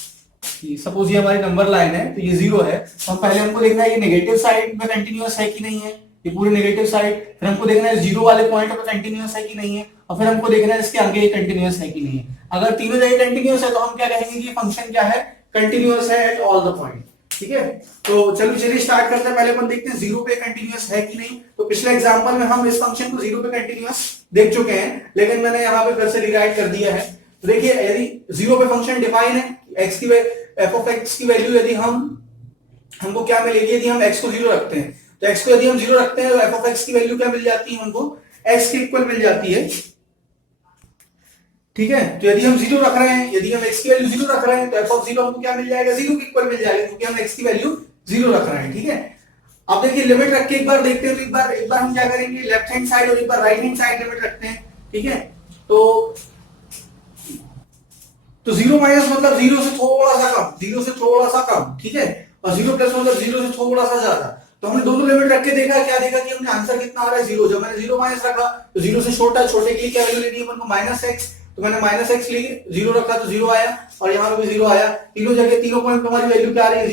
सपोज ये हमारी नंबर लाइन है, तो ये 0 है, तो हम पहले हमको देखना है ये नेगेटिव साइड में कंटीन्यूअस है कि नहीं है, ये पूरे नेगेटिव साइड, फिर हमको देखना है 0 वाले पॉइंट पर कंटीन्यूअस है कि नहीं है, और फिर हमको देखना है इसके आगे ये कंटीन्यूअस है कि नहीं है। अगर तीनों जगह कंटीन्यूअस है तो हम क्या कहेंगे कि फंक्शन क्या है, कंटीन्यूअस है एट ऑल द पॉइंट। ठीक है, तो चलिए स्टार्ट करते हैं। पहले अपन देखते हैं 0 पे कंटीन्यूअस है कि नहीं। तो पिछले एग्जांपल में हम इस फंक्शन को 0 पे कंटीन्यूअस देख चुके हैं, लेकिन मैंने यहाँ पे फिर से रिराइट कर दिया है। तो देखिए यदि 0 पे फंक्शन डिफाइन है, x की f ऑफ x की वैल्यू यदि हमको क्या मिलेगी, यदि हम x को 0 रखते हैं, तो x को यदि हम 0 रखते हैं तो f ऑफ x की वैल्यू क्या मिल जाती है, हमको x के इक्वल मिल जाती है। ठीक है, तो यदि हम 0 रख रहे हैं, यदि हम x की वैल्यू 0 रख रहे हैं तो f ऑफ 0 हमको क्या मिल जाएगा, 0 के इक्वल मिल जाएगा, क्योंकि हम x की वैल्यू 0 रख रहे हैं। ठीक है, अब देखिए लिमिट रख के एक बार देखते हैं, तो एक बार हम क्या करेंगे, लेफ्ट हैंड साइड और एक बार राइट हैंड साइड लिमिट रखते हैं। ठीक है, तो 0 माइनस मतलब 0 से थोड़ा सा कम, 0 से थोड़ा सा कम। ठीक है, और 0 प्लस मतलब 0 से थोड़ा सा ज्यादा। तो हमने दोनों लिमिट रख के देखा, क्या देखा कि हमने आंसर कितना आ रहा है, 0। जब मैंने 0 माइनस रखा तो 0 से छोटा, छोटे के लिए क्या वैल्यू लेनी है अपन को, माइनस एक्स, तो मैंने माइनस एक्स ली, 0 रखा तो 0 आया, और यहाँ पे भी 0 आया। तीनों जगह तीनों पॉइंट पे हमारी वैल्यू क्या आ रही है,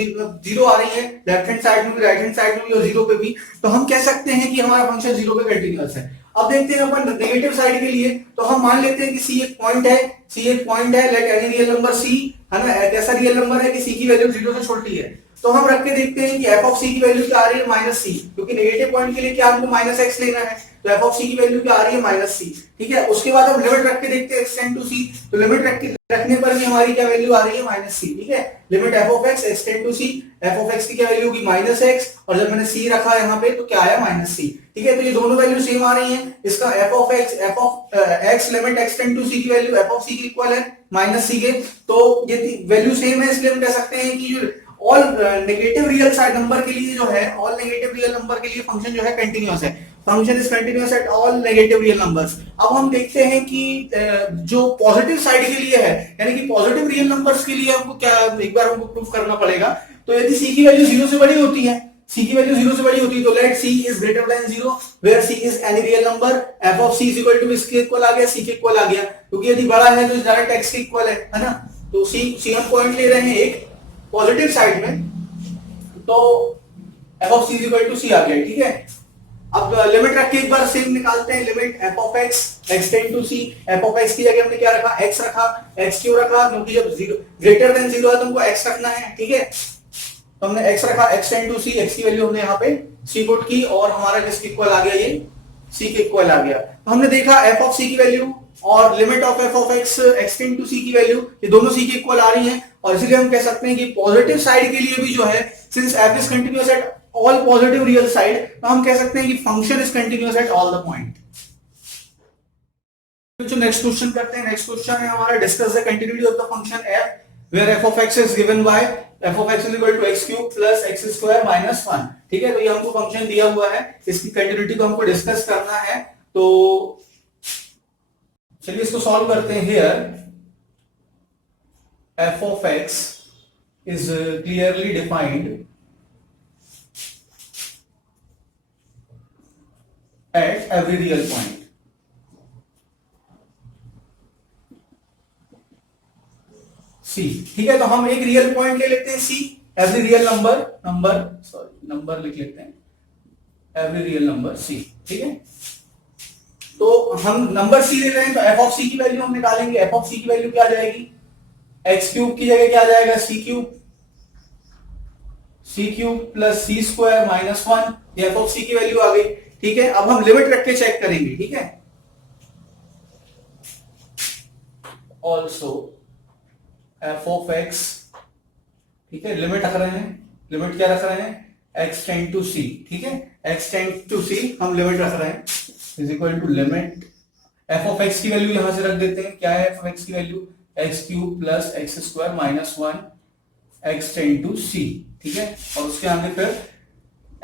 0 आ रही है, लेफ्ट हैंड साइड में भी, राइट हैंड साइड में भी, और 0 पे भी। तो हम कह सकते हैं कि हमारा फंक्शन 0 पे कंटीन्यूअस है। अब देखते हैं अपन नेगेटिव साइड के लिए, तो हम मान लेते हैं कि सी एक पॉइंट है, सी एक पॉइंट है, let any real number C, है ना, ऐसा रियल नंबर है कि सी की वैल्यू 0 से छोटी है। तो हम रख के देखते हैं कि f ऑफ c की वैल्यू क्या आ रही है, माइनस सी, क्योंकि नेगेटिव पॉइंट के लिए क्या हमको माइनस एक्स लेना है, तो f ऑफ c की वैल्यू क्या आ रही है, माइनस सी। ठीक है, उसके बाद हम लिमिट रख के देखते हैं एक्सटेंड टू c, तो लिमिट रखने पर भी हमारी क्या वैल्यू आ रही है, माइनस सी। ठीक है, limit f of x X tend to c, f of x की क्या वैल्यू होगी, माइनस एक्स, और जब मैंने c रखा यहाँ पे तो क्या आया, माइनस सी। ठीक है, तो ये दोनों वैल्यू सेम आ रही हैं। इसका f of x limit X tend to c की वैल्यू f ऑफ c के इक्वल है, माइनस सी के, तो ये वैल्यू सेम है, इसलिए हम कह सकते हैं कि जो all negative real side number के लिए जो है, ऑल नेगेटिव रियल नंबर के लिए फंक्शन जो है कंटीन्यूअस है। Function is continuous at all negative real numbers. अब हम देखते हैं कि जो पॉजिटिव साइड के लिए है, यानी कि पॉजिटिव रियल नंबर्स के लिए हमको क्या एक बार हमको प्रूफ करना पड़ेगा। तो यदि c की वैल्यू 0 से बड़ी होती है, सी की वैल्यू जीरो से बड़ी होती है तो let C is greater than zero where C is any real number, F of C is equal to इसके इक्वल आ गया, सी के इक्वल आ गया, क्योंकि यदि बड़ा है तो डायरेक्ट एक्स के इक्वल है ना। तो सी हम पॉइंट ले रहे हैं एक पॉजिटिव साइड में, तो F of C is equal to C आ गया, ठीक है। अब लिमिट रख के एक बार सेम निकालते हैं, limit F of X X tend to C, F of X की जगह हमने क्या रखा, एक्स रखा, एक्स क्यों रखा, क्योंकि जब जीरो ग्रेटर देन जीरो है तो हमको एक्स रखना है, ठीक है। तो हमने एक्स रखा, X tend to C, X की वैल्यू हमने यहाँ पे सी पुट की और हमारा किसके इक्वल आ गया, ये सी के इक्वल आ गया। तो हमने देखा एफ ऑफ सी की वैल्यू और limit of F of X X tend to C की वैल्यू ये दोनों सी के इक्वल आ रही हैं, और इसलिए हम कह सकते हैं कि पॉजिटिव साइड के लिए भी जो है, since F is continuous at all positive real side, तो हम कह सकते हैं कि function is continuous at all the point. जो नेक्स्ट क्वेश्चन करते हैं, नेक्स्ट क्वेश्चन है हमारा discuss the continuity of the function F where F of X is given by F of X is equal to X cube plus X square minus 1, ठीक है। तो ये हमको फंक्शन दिया हुआ है, इसकी कंटिन्यूटी को हमको डिस्कस करना है, तो चलिए इसको सॉल्व करते हैं। Here F of X is clearly defined at every real point. C, ठीक है। तो हम एक रियल पॉइंट ले लेते हैं C, एवरी रियल नंबर लिख लेते हैं, एवरी रियल नंबर C, ठीक है। तो हम नंबर C ले रहे हैं तो एफ ऑफ C की वैल्यू हम निकालेंगे, एफ ऑफ C की वैल्यू क्या आ जाएगी, एक्स क्यूब की जगह क्या आ जाएगा, सी cube plus C square minus 1, ये एफ ऑफ C की वैल्यू आ गई, ठीक है। अब हम लिमिट रख के चेक करेंगे, ठीक है। ऑल्सो एफ ऑफ एक्स, ठीक है, लिमिट रख रहे हैं, लिमिट क्या रख रहे हैं, एक्स टेंड टू सी, ठीक है, एक्स टेंड टू सी हम लिमिट रख रहे हैं is equal to limit F of X की वैल्यू यहां से रख देते हैं, क्या है एफ ऑफ एक्स की value, X cube plus X square minus 1 X tend to C, ठीक है। और उसके आगे फिर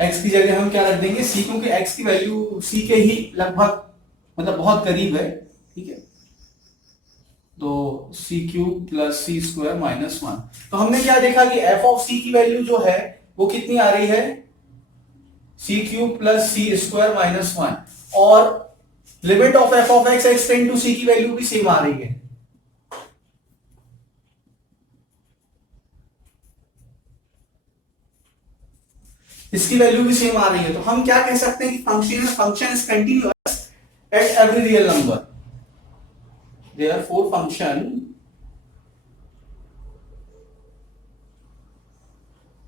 x की जगह हम क्या रख देंगे, c, क्योंकि x की वैल्यू c के ही लगभग मतलब बहुत करीब है, ठीक है। तो c cube plus C square minus 1, तो हमने क्या देखा कि f ऑफ c की वैल्यू जो है वो कितनी आ रही है, c cube plus C square minus 1, और limit of f of x X tend to c की वैल्यू भी सेम आ रही है, इसकी वैल्यू भी सेम आ रही है। तो हम क्या कह सकते हैं कि function is continuous at every real number, therefore function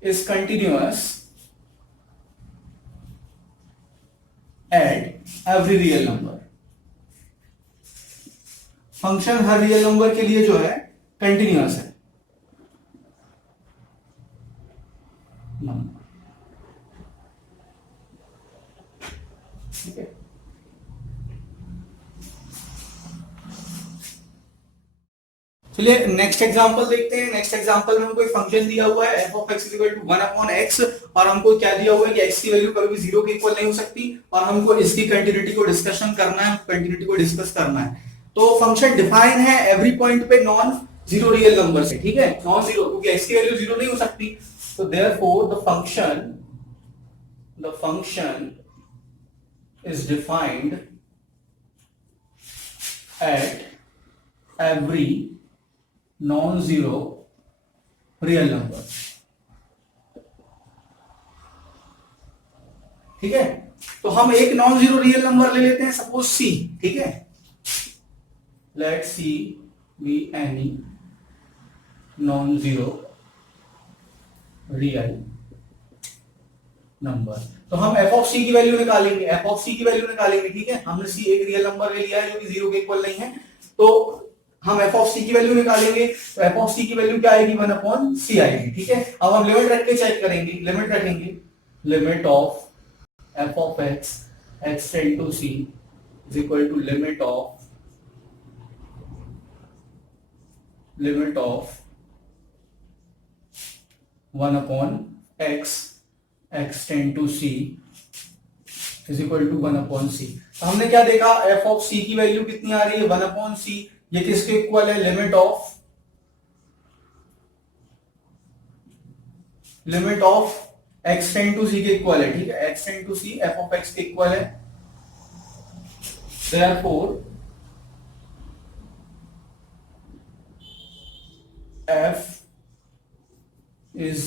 is continuous at every real number, function her real number के लिए जो है कंटिन्यूअस है नंबर, ठीक है। चलिए नेक्स्ट एग्जांपल देखते हैं। नेक्स्ट एग्जांपल में हमको एक फंक्शन दिया हुआ है f of x is equal to 1 upon x, और हमको क्या दिया हुआ है कि x की वैल्यू कभी भी जीरो के इक्वल नहीं हो सकती, और हमको इसकी कंटिन्यूटी को डिस्कशन करना है, कंटिन्यूटी को डिस्कस करना है। तो फंक्शन डिफाइन है एवरी पॉइंट पे नॉन जीरो रियल नंबर से, ठीक है, नॉन जीरो, क्योंकि x की वैल्यू जीरो नहीं हो सकती। तो therefore the function is defined at every non-zero real number, ठीक है। तो हम एक नॉन जीरो रियल नंबर ले लेते हैं, सपोज c, ठीक है, let c be any non zero real number. तो हम f ऑफ c की वैल्यू निकालेंगे, f ऑफ c की वैल्यू निकालेंगे, ठीक है। हमने c एक रियल नंबर ले लिया है जो कि जीरो के इक्वल नहीं है, तो हम f ऑफ c की वैल्यू निकालेंगे। तो f ऑफ c की वैल्यू क्या आएगी, 1 अपॉन c आएगी, ठीक है। अब हम लिमिट रख के चेक करेंगे, लिमिट रखेंगे, limit of f of x x tend to c is equal to limit of 1 upon x x tend to c is equal to 1 upon c। तो हमने क्या देखा, f ऑफ c की value कितनी आ रही है, 1 अपॉन c, ये किसके इक्वल है, limit of x tend to c के इक्वल है, ठीक है, x tend to c f of x के इक्वल है। Therefore f is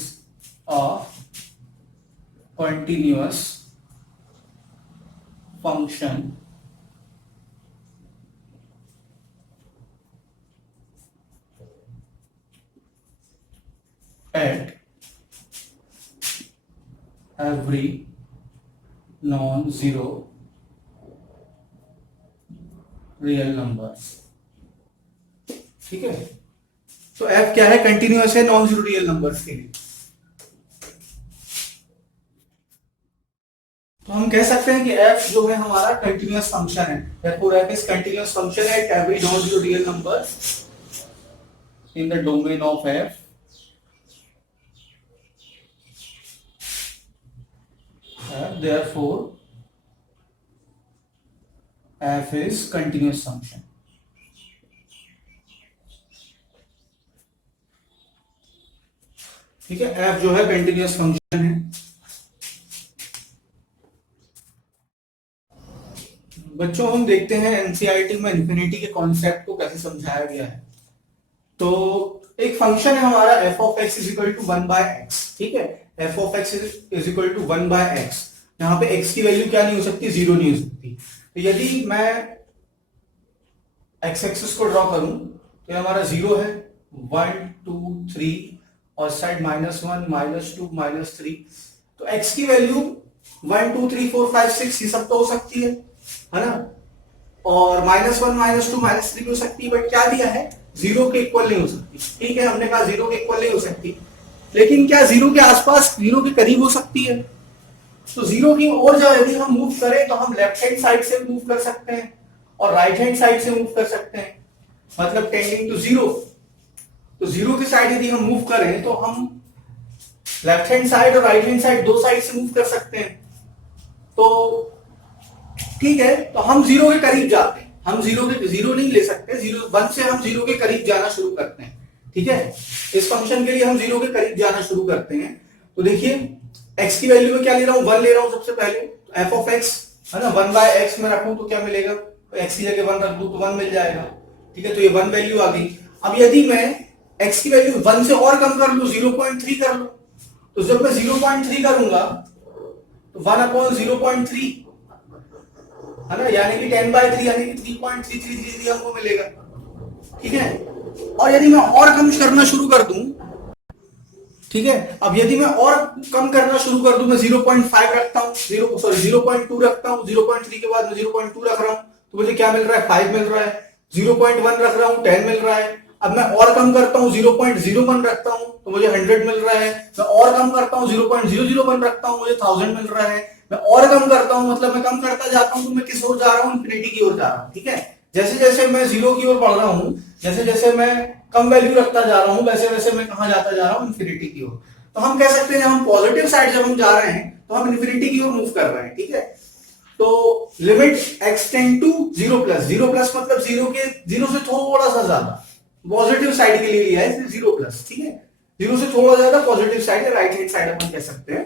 a continuous function at every non-zero real numbers. ठीक है, तो f क्या है, कंटिन्यूअस है नॉन जीरो रियल नंबर्स के लिए। तो हम कह सकते हैं कि f जो है हमारा कंटिन्यूअस फंक्शन है। therefore f is continuous function at every non zero real numbers in the domain of f therefore f is continuous function। ठीक है, f जो है कंटिन्यूअस फंक्शन है। बच्चों हम देखते हैं एनसीईआरटी में इन्फिनिटी के कॉन्सेप्ट को कैसे समझाया गया है। तो एक फंक्शन है हमारा f of x is equal to 1 by x, ठीक है, f of x is equal to 1 by x। यहाँ पे x की वैल्यू क्या नहीं हो सकती, जीरो नहीं हो सकती। तो यदि मैं x एक्सिस को ड्रॉ करूं तो हमारा जीरो है, 1 2 3 और साइड -1 -2 -3। तो x की वैल्यू 1 2 3 4 5 6 ये सब तो हो सकती है ना, और -1 -2 -3 भी हो सकती है, बट क्या दिया है, जीरो के इक्वल नहीं हो सकती। ठीक है, हमने कहा जीरो के इक्वल नहीं हो सकती, लेकिन क्या जीरो के आसपास, जीरो के करीब हो सकती है। तो जीरो की ओर जब यदि हम मूव करें तो हम लेफ्ट हैंड साइड से मूव कर सकते हैं और राइट हैंड साइड से मूव कर सकते हैं, मतलब टेंडिंग टू जीरो। तो जीरो की साइड यदि हम मूव करें तो हम लेफ्ट हैंड साइड और राइट हैंड साइड दो साइड से मूव कर सकते हैं। तो ठीक है, तो हम जीरो के करीब जाते हैं, हम जीरो नहीं ले सकते, जीरो 1 से हम जीरो के करीब जाना शुरू करते हैं। ठीक है, इस फंक्शन के लिए हम जीरो के करीब जाना शुरू करते हैं। तो देखिए x की वैल्यू में क्या ले रहा हूं, 1 ले रहा हूं सबसे पहले। तो f ऑफ x है ना, 1 बाय x में रखूं तो क्या मिलेगा, तो x की जगह 1 रख दूं तो 1 मिल जाएगा। ठीक है, तो ये 1 वैल्यू आ गई। अब यदि मैं x की वैल्यू 1 से और कम कर लूं, 0.3 कर लूं, तो जब मैं 0.3 करूंगा तो 1/0.3 है ना, यानी कि 10/3 यानी कि 3.333 हमको मिलेगा। ठीक है, और यदि मैं और कम करना शुरू कर दूं, ठीक है, अब यदि मैं और कम करना शुरू कर दूं, मैं 0.5 रखता हूं, 0.2 रखता हूं, 0.3 के बाद मैं 0.2 रख रहा हूं, तो मुझे क्या मिल रहा है, 5 मिल रहा है। 0.1 रख रहा हूं, 10 मिल रहा है। अब मैं और कम करता हूं, 0.01 रखता हूं तो मुझे 100 मिल रहा है। मैं और कम करता हूं, 0.001 रखता हूं, मुझे 1000 मिल रहा है। मैं और कम करता हूं, मतलब मैं कम करता जाता हूं, तो मैं किस ओर जा रहा हूं, इंफिनिटी की ओर जा रहा हूं। ठीक है, जैसे जैसे मैं जीरो की ओर बढ़ रहा हूं, जैसे जैसे मैं कम वैल्यू रखता जा रहा हूं, वैसे वैसे मैं कहां जाता जा रहा हूं, इंफिनिटी की ओर। तो हम कह सकते हैं हम पॉजिटिव साइड जब हम जा रहे हैं तो हम इंफिनिटी की ओर मूव कर रहे हैं। ठीक है, तो लिमिट x टेंड टू 0+, मतलब जीरो से थोड़ा सा ज्यादा, पॉजिटिव साइड के लिए लिया है इसने 0+। ठीक है, जीरो से थोड़ा ज्यादा पॉजिटिव साइड है, राइट हैंड साइड अपन कह सकते हैं।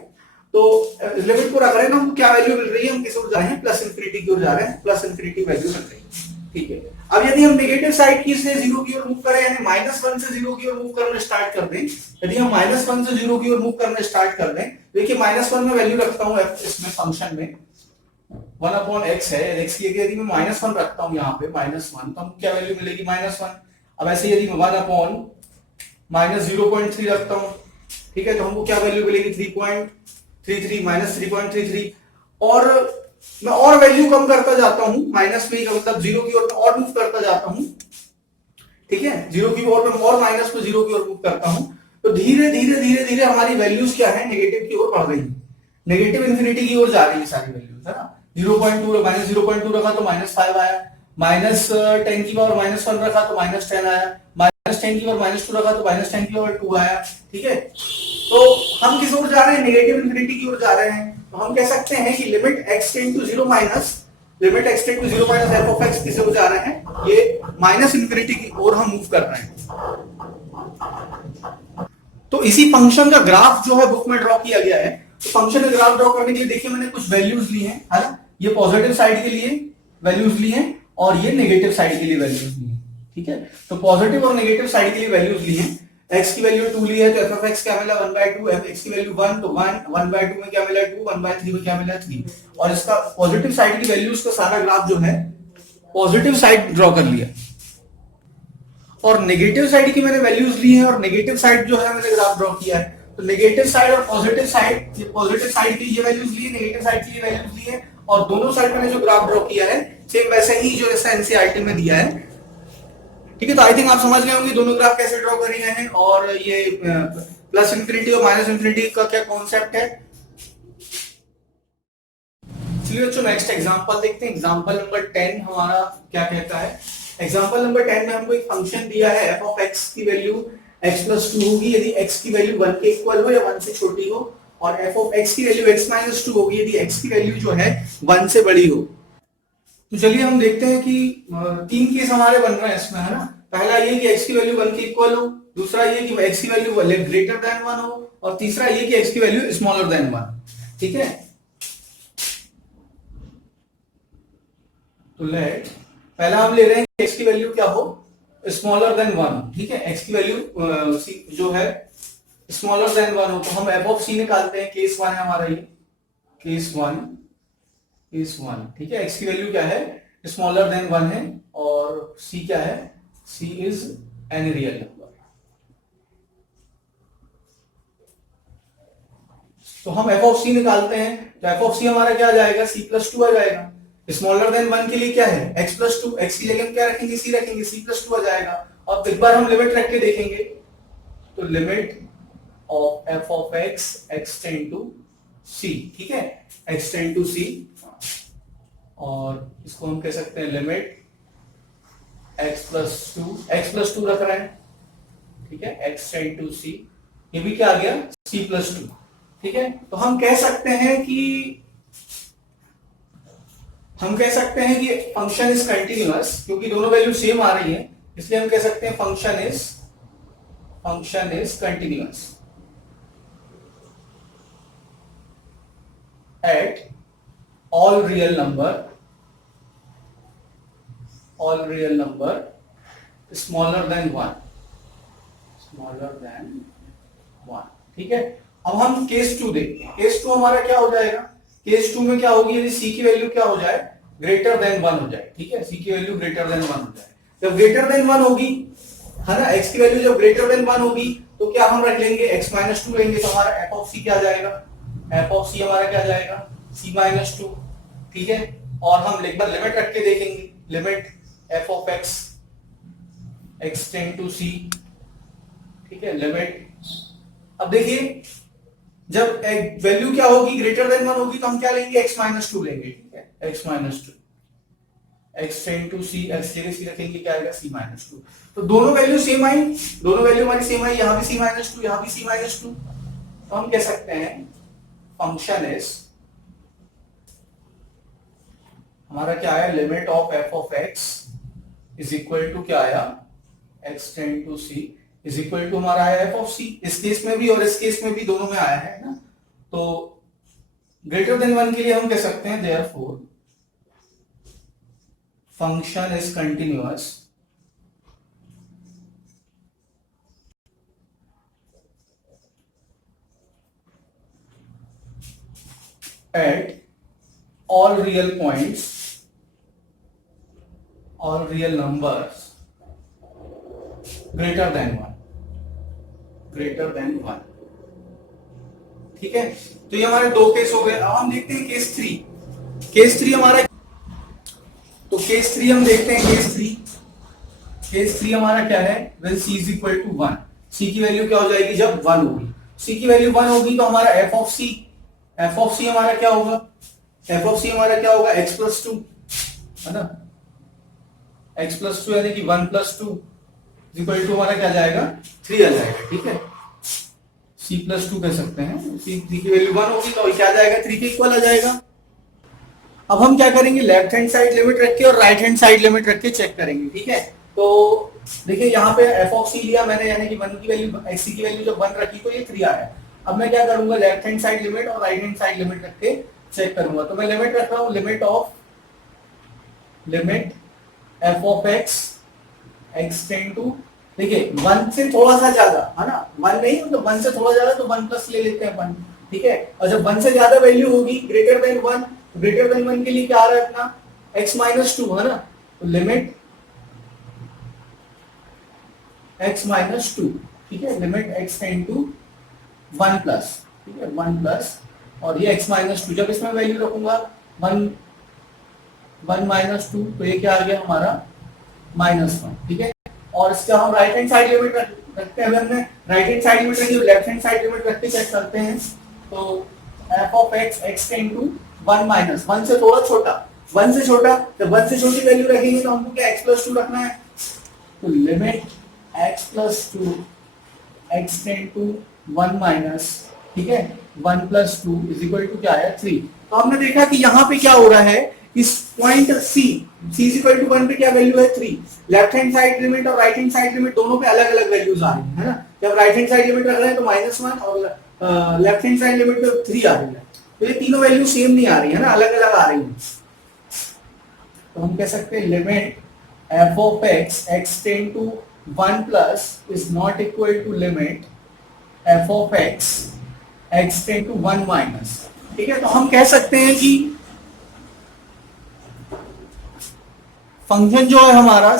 तो लिमिट को रख रहे हैं ना, हम क्या वैल्यू मिल रही है, हम किस ओर जा रहे हैं, प्लस इंफिनिटी की ओर जा रहे हैं, प्लस इंफिनिटी वैल्यू मिल रही है। ठीक है, अब यदि हम नेगेटिव साइड की से जीरो की ओर मूव करें, यानी -1 से जीरो की ओर मूव करना स्टार्ट कर दें, यदि हम -1 से जीरो की ओर मूव करना स्टार्ट कर दें, देखिए -1 में वैल्यू रखता हूं इसमें फंक्शन में 1/x है, x की यदि मैं -1 रखता हूं यहाँ पे -1, तो हमको क्या वैल्यू मिलेगी, -1। अब ऐसे यदि मैं 1/-0.3 रखता हूं, ठीक है, तो हमको क्या वैल्यू मिलेगी, 3.33 -3.33। और मैं और वैल्यू कम करता जाता हूं, माइनस में, मतलब जीरो की ओर और मूव करता जाता हूं। ठीक है, जीरो की ओर में और माइनस को जीरो की ओर मूव करता हूं, तो धीरे धीरे धीरे धीरे हमारी वैल्यूज क्या है, नेगेटिव की ओर बढ़ रही है, नेगेटिव इंफिनिटी की ओर जा रही है सारी वैल्यूज, है ना। 0.2 -0.2 रखा तो -5 आया, -10 की पावर -1 रखा तो -10 आया, -10 की पावर -2 रखा तो -10 की पावर 2 आया। ठीक है, तो हम किस ओर जा रहे हैं, नेगेटिव इंफिनिटी की ओर जा रहे हैं। तो हम कह सकते हैं कि limit x tend to 0 minus f of x किस ओर जा रहे हैं, ये माइनस इंफिनिटी की ओर हम मूव कर रहे हैं। तो इसी फंक्शन का ग्राफ जो है बुक में ड्रॉ किया गया है, तो फंक्शन का ग्राफ ड्रॉ करने के लिए देखिए मैंने कुछ वैल्यूज ली हैं, है ना, ये पॉजिटिव साइड के लिए वैल्यूज ली हैं और ये नेगेटिव साइड के लिए वैल्यूज ली हैं, ठीक है। तो पॉजिटिव और नेगेटिव साइड के लिए वैल्यूज ली हैं। x की वैल्यू 2 ली है तो f ऑफ x क्या मिला 1/2, f(x) की वैल्यू 1 तो 1, 1/2 में क्या मिला 2, 1/3 में क्या मिला 3, और इसका पॉजिटिव साइड की वैल्यूज का सारा ग्राफ जो है पॉजिटिव साइड ड्रॉ कर लिया, और नेगेटिव साइड की मैंने वैल्यूज ली है और नेगेटिव साइड जो है मैंने ग्राफ ड्रॉ किया है। तो नेगेटिव साइड और पॉजिटिव साइड, ये पॉजिटिव साइड की ये वैल्यूज ली है, नेगेटिव साइड की ये वैल्यूज ली है, और दोनों साइड मैंने जो ग्राफ ड्रॉ किया है सेम वैसे ही जो ऐसा एनसीईआरटी में दिया है, ठीक है। तो आई थिंक आप समझ गए होंगे दोनों ग्राफ कैसे ड्रॉ करे गए हैं, और ये प्लस इंफिनिटी और माइनस इंफिनिटी का क्या कॉन्सेप्ट है। चलिए बच्चों नेक्स्ट एग्जांपल देखते हैं। एग्जांपल नंबर 10 हमारा क्या कहता है। एग्जांपल नंबर 10 में हमको एक फंक्शन दिया है f ऑफ x की वैल्यू x प्लस 2 होगी यदि x की वैल्यू 1 के इक्वल हो या 1 से छोटी हो, और f ऑफ x की वैल्यू x माइनस 2 होगी यदि x की वैल्यू जो है 1 से बड़ी हो। तो चलिए हम देखते हैं कि 3 केस हमारे बन रहे हैं इसमें, है ना। पहला ये कि x की वैल्यू 1 के इक्वल हो, दूसरा ये कि x की वैल्यू ग्रेटर देन 1 हो, और तीसरा ये कि x की वैल्यू स्मॉलर देन 1, ठीक है। तो लेट पहला हम ले रहे हैं कि x की वैल्यू क्या हो स्मॉलर देन 1, ठीक है। x की वैल्यू जो है स्मॉलर देन 1 हो, तो हम f ऑफ c निकालते हैं। केस 1 है हमारा ये, केस 1, ठीक है। x की वैल्यू क्या है स्मॉलर देन 1 है, और c क्या है, c is any real number. तो हम f ऑफ c निकालते हैं, तो f ऑफ c हमारा क्या आ जाएगा c प्लस 2 आ जाएगा। स्मॉलर देन 1 के लिए क्या है x प्लस 2, x की जगह हम क्या रखेंगे c रखेंगे, c प्लस 2 आ जाएगा। अब एक बार हम लिमिट रख के देखेंगे, तो limit of f of x tend to c, ठीक है, x टेंड टू c, और इसको हम कह सकते हैं लिमिट x प्लस 2 रख रहे हैं, ठीक है, x टेंड टू c, ये भी क्या आ गया c प्लस 2, ठीक है। तो हम कह सकते हैं कि फंक्शन इज कंटिन्यूअस, क्योंकि दोनों वैल्यू सेम आ रही है, इसलिए हम कह सकते हैं function is continuous at all real number smaller than 1, ठीक है। अब हम केस 2 देखते हैं। केस 2 हमारा क्या हो जाएगा, केस 2 में क्या होगी यदि c की वैल्यू क्या हो जाए ग्रेटर देन 1 हो जाए, ठीक है, c की वैल्यू ग्रेटर देन 1 हो जाए। जब ग्रेटर देन 1 होगी, है ना, x की वैल्यू जब ग्रेटर देन 1 होगी तो क्या हम रख लेंगे x माइनस 2 लेंगे, तो हमारा f ऑफ c क्या आ जाएगा, f ऑफ c हमारा क्या आ जाएगा c माइनस 2, ठीक है। और हम एक बार लिमिट रख के देखेंगे, limit f of x tend to c, ठीक है, लिमिट। अब देखिए जब वैल्यू क्या होगी ग्रेटर देन 1 होगी तो हम क्या लेंगे x माइनस 2 लेंगे, ठीक है, x minus 2, x tend to c, x जगह c रखेंगे क्या आएगा c माइनस 2। तो दोनों वैल्यू सेम आई, दोनों वैल्यू हमारी सेम आई, यहां भी c माइनस 2 यहां भी c माइनस 2, तो हम कह सकते हैं फंक्शन इज, हमारा क्या आया limit of f of x is equal to क्या आया x tend to c is equal to हमारा आया f ऑफ c, इस केस में भी और इस केस में भी दोनों में आया है ना। तो ग्रेटर देन 1 के लिए हम कह सकते हैं therefore function is continuous eight all real points, all real numbers greater than 1, ठीक है। तो ये हमारे दो केस हो गए। अब हम देखते हैं केस 3 हमारा, तो केस 3 हम देखते हैं, केस 3 हमारा क्या है, when c is equal to 1, c की वैल्यू क्या हो जाएगी जब 1 होगी, c की वैल्यू 1 होगी तो हमारा f ऑफ c हमारा क्या होगा, x प्लस 2, है ना, x प्लस 2 यानी कि 1 प्लस 2 इक्वल टू हमारा क्या जाएगा 3 आ जाएगा, ठीक है, c प्लस 2 कह सकते हैं। c की वैल्यू 1 होगी तो क्या जाएगा 3 के इक्वल आ जाएगा। अब हम क्या करेंगे, लेफ्ट हैंड साइड लिमिट रख के और राइट हैंड साइड लिमिट रख के चेक करेंगे, ठीक है। तो देखिए यहाँ पे f ऑफ c लिया मैंने, यानी कि 1 की वैल्यू, x की वैल्यू जब 1 रखी तो ये 3 आया। अब मैं क्या करूंगा, लेफ्ट हैंड साइड लिमिट और राइट हैंड साइड लिमिट रख के चेक करूंगा। तो मैं लिमिट रख रहा हूं, limit F of X X tend to, देखिए 1 से थोड़ा सा ज्यादा है ना, 1 नहीं मतलब 1 से थोड़ा ज्यादा तो 1 प्लस ले लेते हैं अपन, ठीक है। और जब 1 से ज्यादा वैल्यू होगी ग्रेटर देन 1, ग्रेटर देन 1 के लिए क्या आ रहा है अपना x माइनस 2 है ना, तो लिमिट x माइनस 2, ठीक है, limit x tend to 1 plus, ठीक है 1 प्लस, और ये x माइनस 2 जब इसमें वैल्यू रखूंगा 1 माइनस 2 तो ये क्या आ गया हमारा -1, ठीक है। और इसका हम राइट हैंड साइड लिमिट रखते हैं, अगर हमने राइट हैंड साइड लिमिट रखी लेफ्ट हैंड साइड लिमिट रख के चेक करते हैं। तो f of x x tend to 1 minus 1 से थोड़ा छोटा, 1 से छोटा, तो 1 से छोटी वैल्यू रखेंगे तो हमको क्या x प्लस 2 रखना है, तो limit x plus 2 x tend to 1 minus, ठीक है 1 प्लस 2 इज इक्वल टू क्या है 3। तो हमने देखा कि यहाँ पे क्या हो रहा है, इस point c is equal to 1 पे क्या वैल्यू है 3, लेफ्ट हैंड साइड लिमिट और राइट हैंड साइड लिमिट दोनों पे अलग अलग वैल्यूज आ रही है ना। जब राइट हैंड साइड लिमिट रख रहे हैं तो -1 और लेफ्ट हैंड साइड लिमिट पे 3 आ रही है, तो ये तीनों वैल्यू सेम नहीं आ रही है ना, अलग अलग आ रही है। तो हम कह सकते हैं limit f of x x tend to 1 plus is not equal to limit f of x x tend to 1 minus, ठीक है। तो हम कह सकते हैं कि फंक्शन जो है हमारा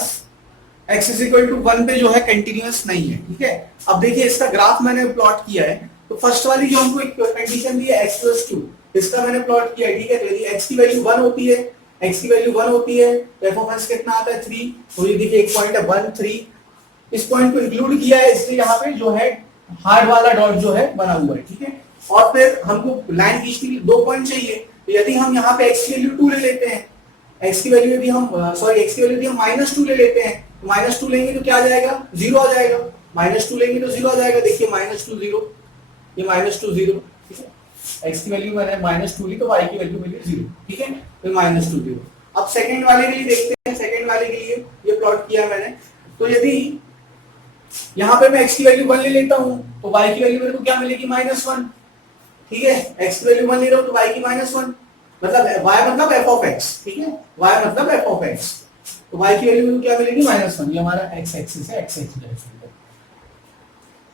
x इज इक्वल टू 1 पे जो है कंटिन्यूअस नहीं है, ठीक है। अब देखिए इसका ग्राफ मैंने प्लॉट किया है, तो फर्स्ट वाली जो हमको एक कंडीशन दी है x प्लस 2, इसका मैंने प्लॉट किया है, ठीक है। तो यदि x की वैल्यू 1 होती है, x की वैल्यू 1 होती है तो f ऑफ x कितना आता है 3, तो ये देखिए एक पॉइंट है 1 3, इस पॉइंट को इंक्लूड किया है इसलिए यहाँ पे जो है हार्ड वाला डॉट जो है बना हुआ है, ठीक है। और फिर हमको लाइन खींचने के लिए 2 पॉइंट चाहिए, तो यदि हम यहाँ पे x की वैल्यू 2 ले लेते हैं, x की वैल्यू यदि हम x की वैल्यू यदि हम -2 ले लेते हैं, तो -2 लेंगे तो क्या आ जाएगा 0 आ जाएगा, -2 लेंगे तो 0 आ जाएगा, देखिए -2 0, ये -2 0, ठीक है। x की वैल्यू मैंने -2 ली तो y की वैल्यू मिली 0, ठीक है, तो -2 0। अब सेकंड वाले के लिए देखते हैं, सेकंड वाले के लिए ये प्लॉट किया मैंने, तो यदि यहाँ पे मैं x की वैल्यू 1 ले लेता हूँ तो y की वैल्यू मेरे को क्या मिलेगी -1, ठीक है। x की वैल्यू 1 ले रहा हूँ तो y की -1, मतलब y मतलब f ऑफ x, ठीक है, y मतलब f ऑफ x, तो y की वैल्यू क्या मिलेगी -1, ये हमारा x एक्सिस है, x एक्सिस।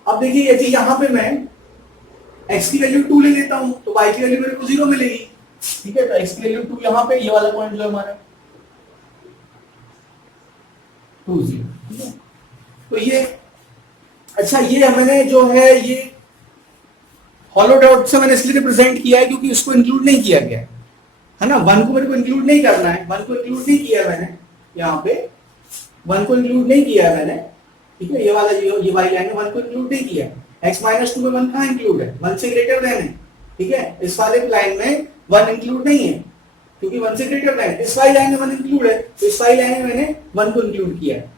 अब देखिए यदि यहाँ पे मैं x की वैल्यू 2 ले लेता हूँ तो y की वैल्यू मेरे को 0 मिलेगी, ठीक है। तो x की वैल्यू 2 यहाँ पे ये वाला पॉइंट जो हमारा 2 0, ठीक है। तो ये अच्छा, ये मैंने जो है ये हॉलो डॉट से मैंने इसलिए रिप्रेजेंट किया है क्योंकि इसको इंक्लूड नहीं किया गया है ना, 1 को मेरे को इंक्लूड नहीं करना है, 1 को इंक्लूड नहीं किया मैंने, यहाँ पे 1 को इंक्लूड नहीं किया है मैंने, ठीक है। ये वाला ये वाली लाइन में 1 को इंक्लूड नहीं किया, x माइनस 2 में 1 कहाँ इंक्लूड है, 1 से ग्रेटर देन है, ठीक है। इस वाले लाइन में 1 इंक्लूड नहीं है क्योंकि 1 से ग्रेटर देन, इस वाली लाइन में 1 इंक्लूड है, तो इस वाली लाइन में मैंने 1 को इंक्लूड किया है,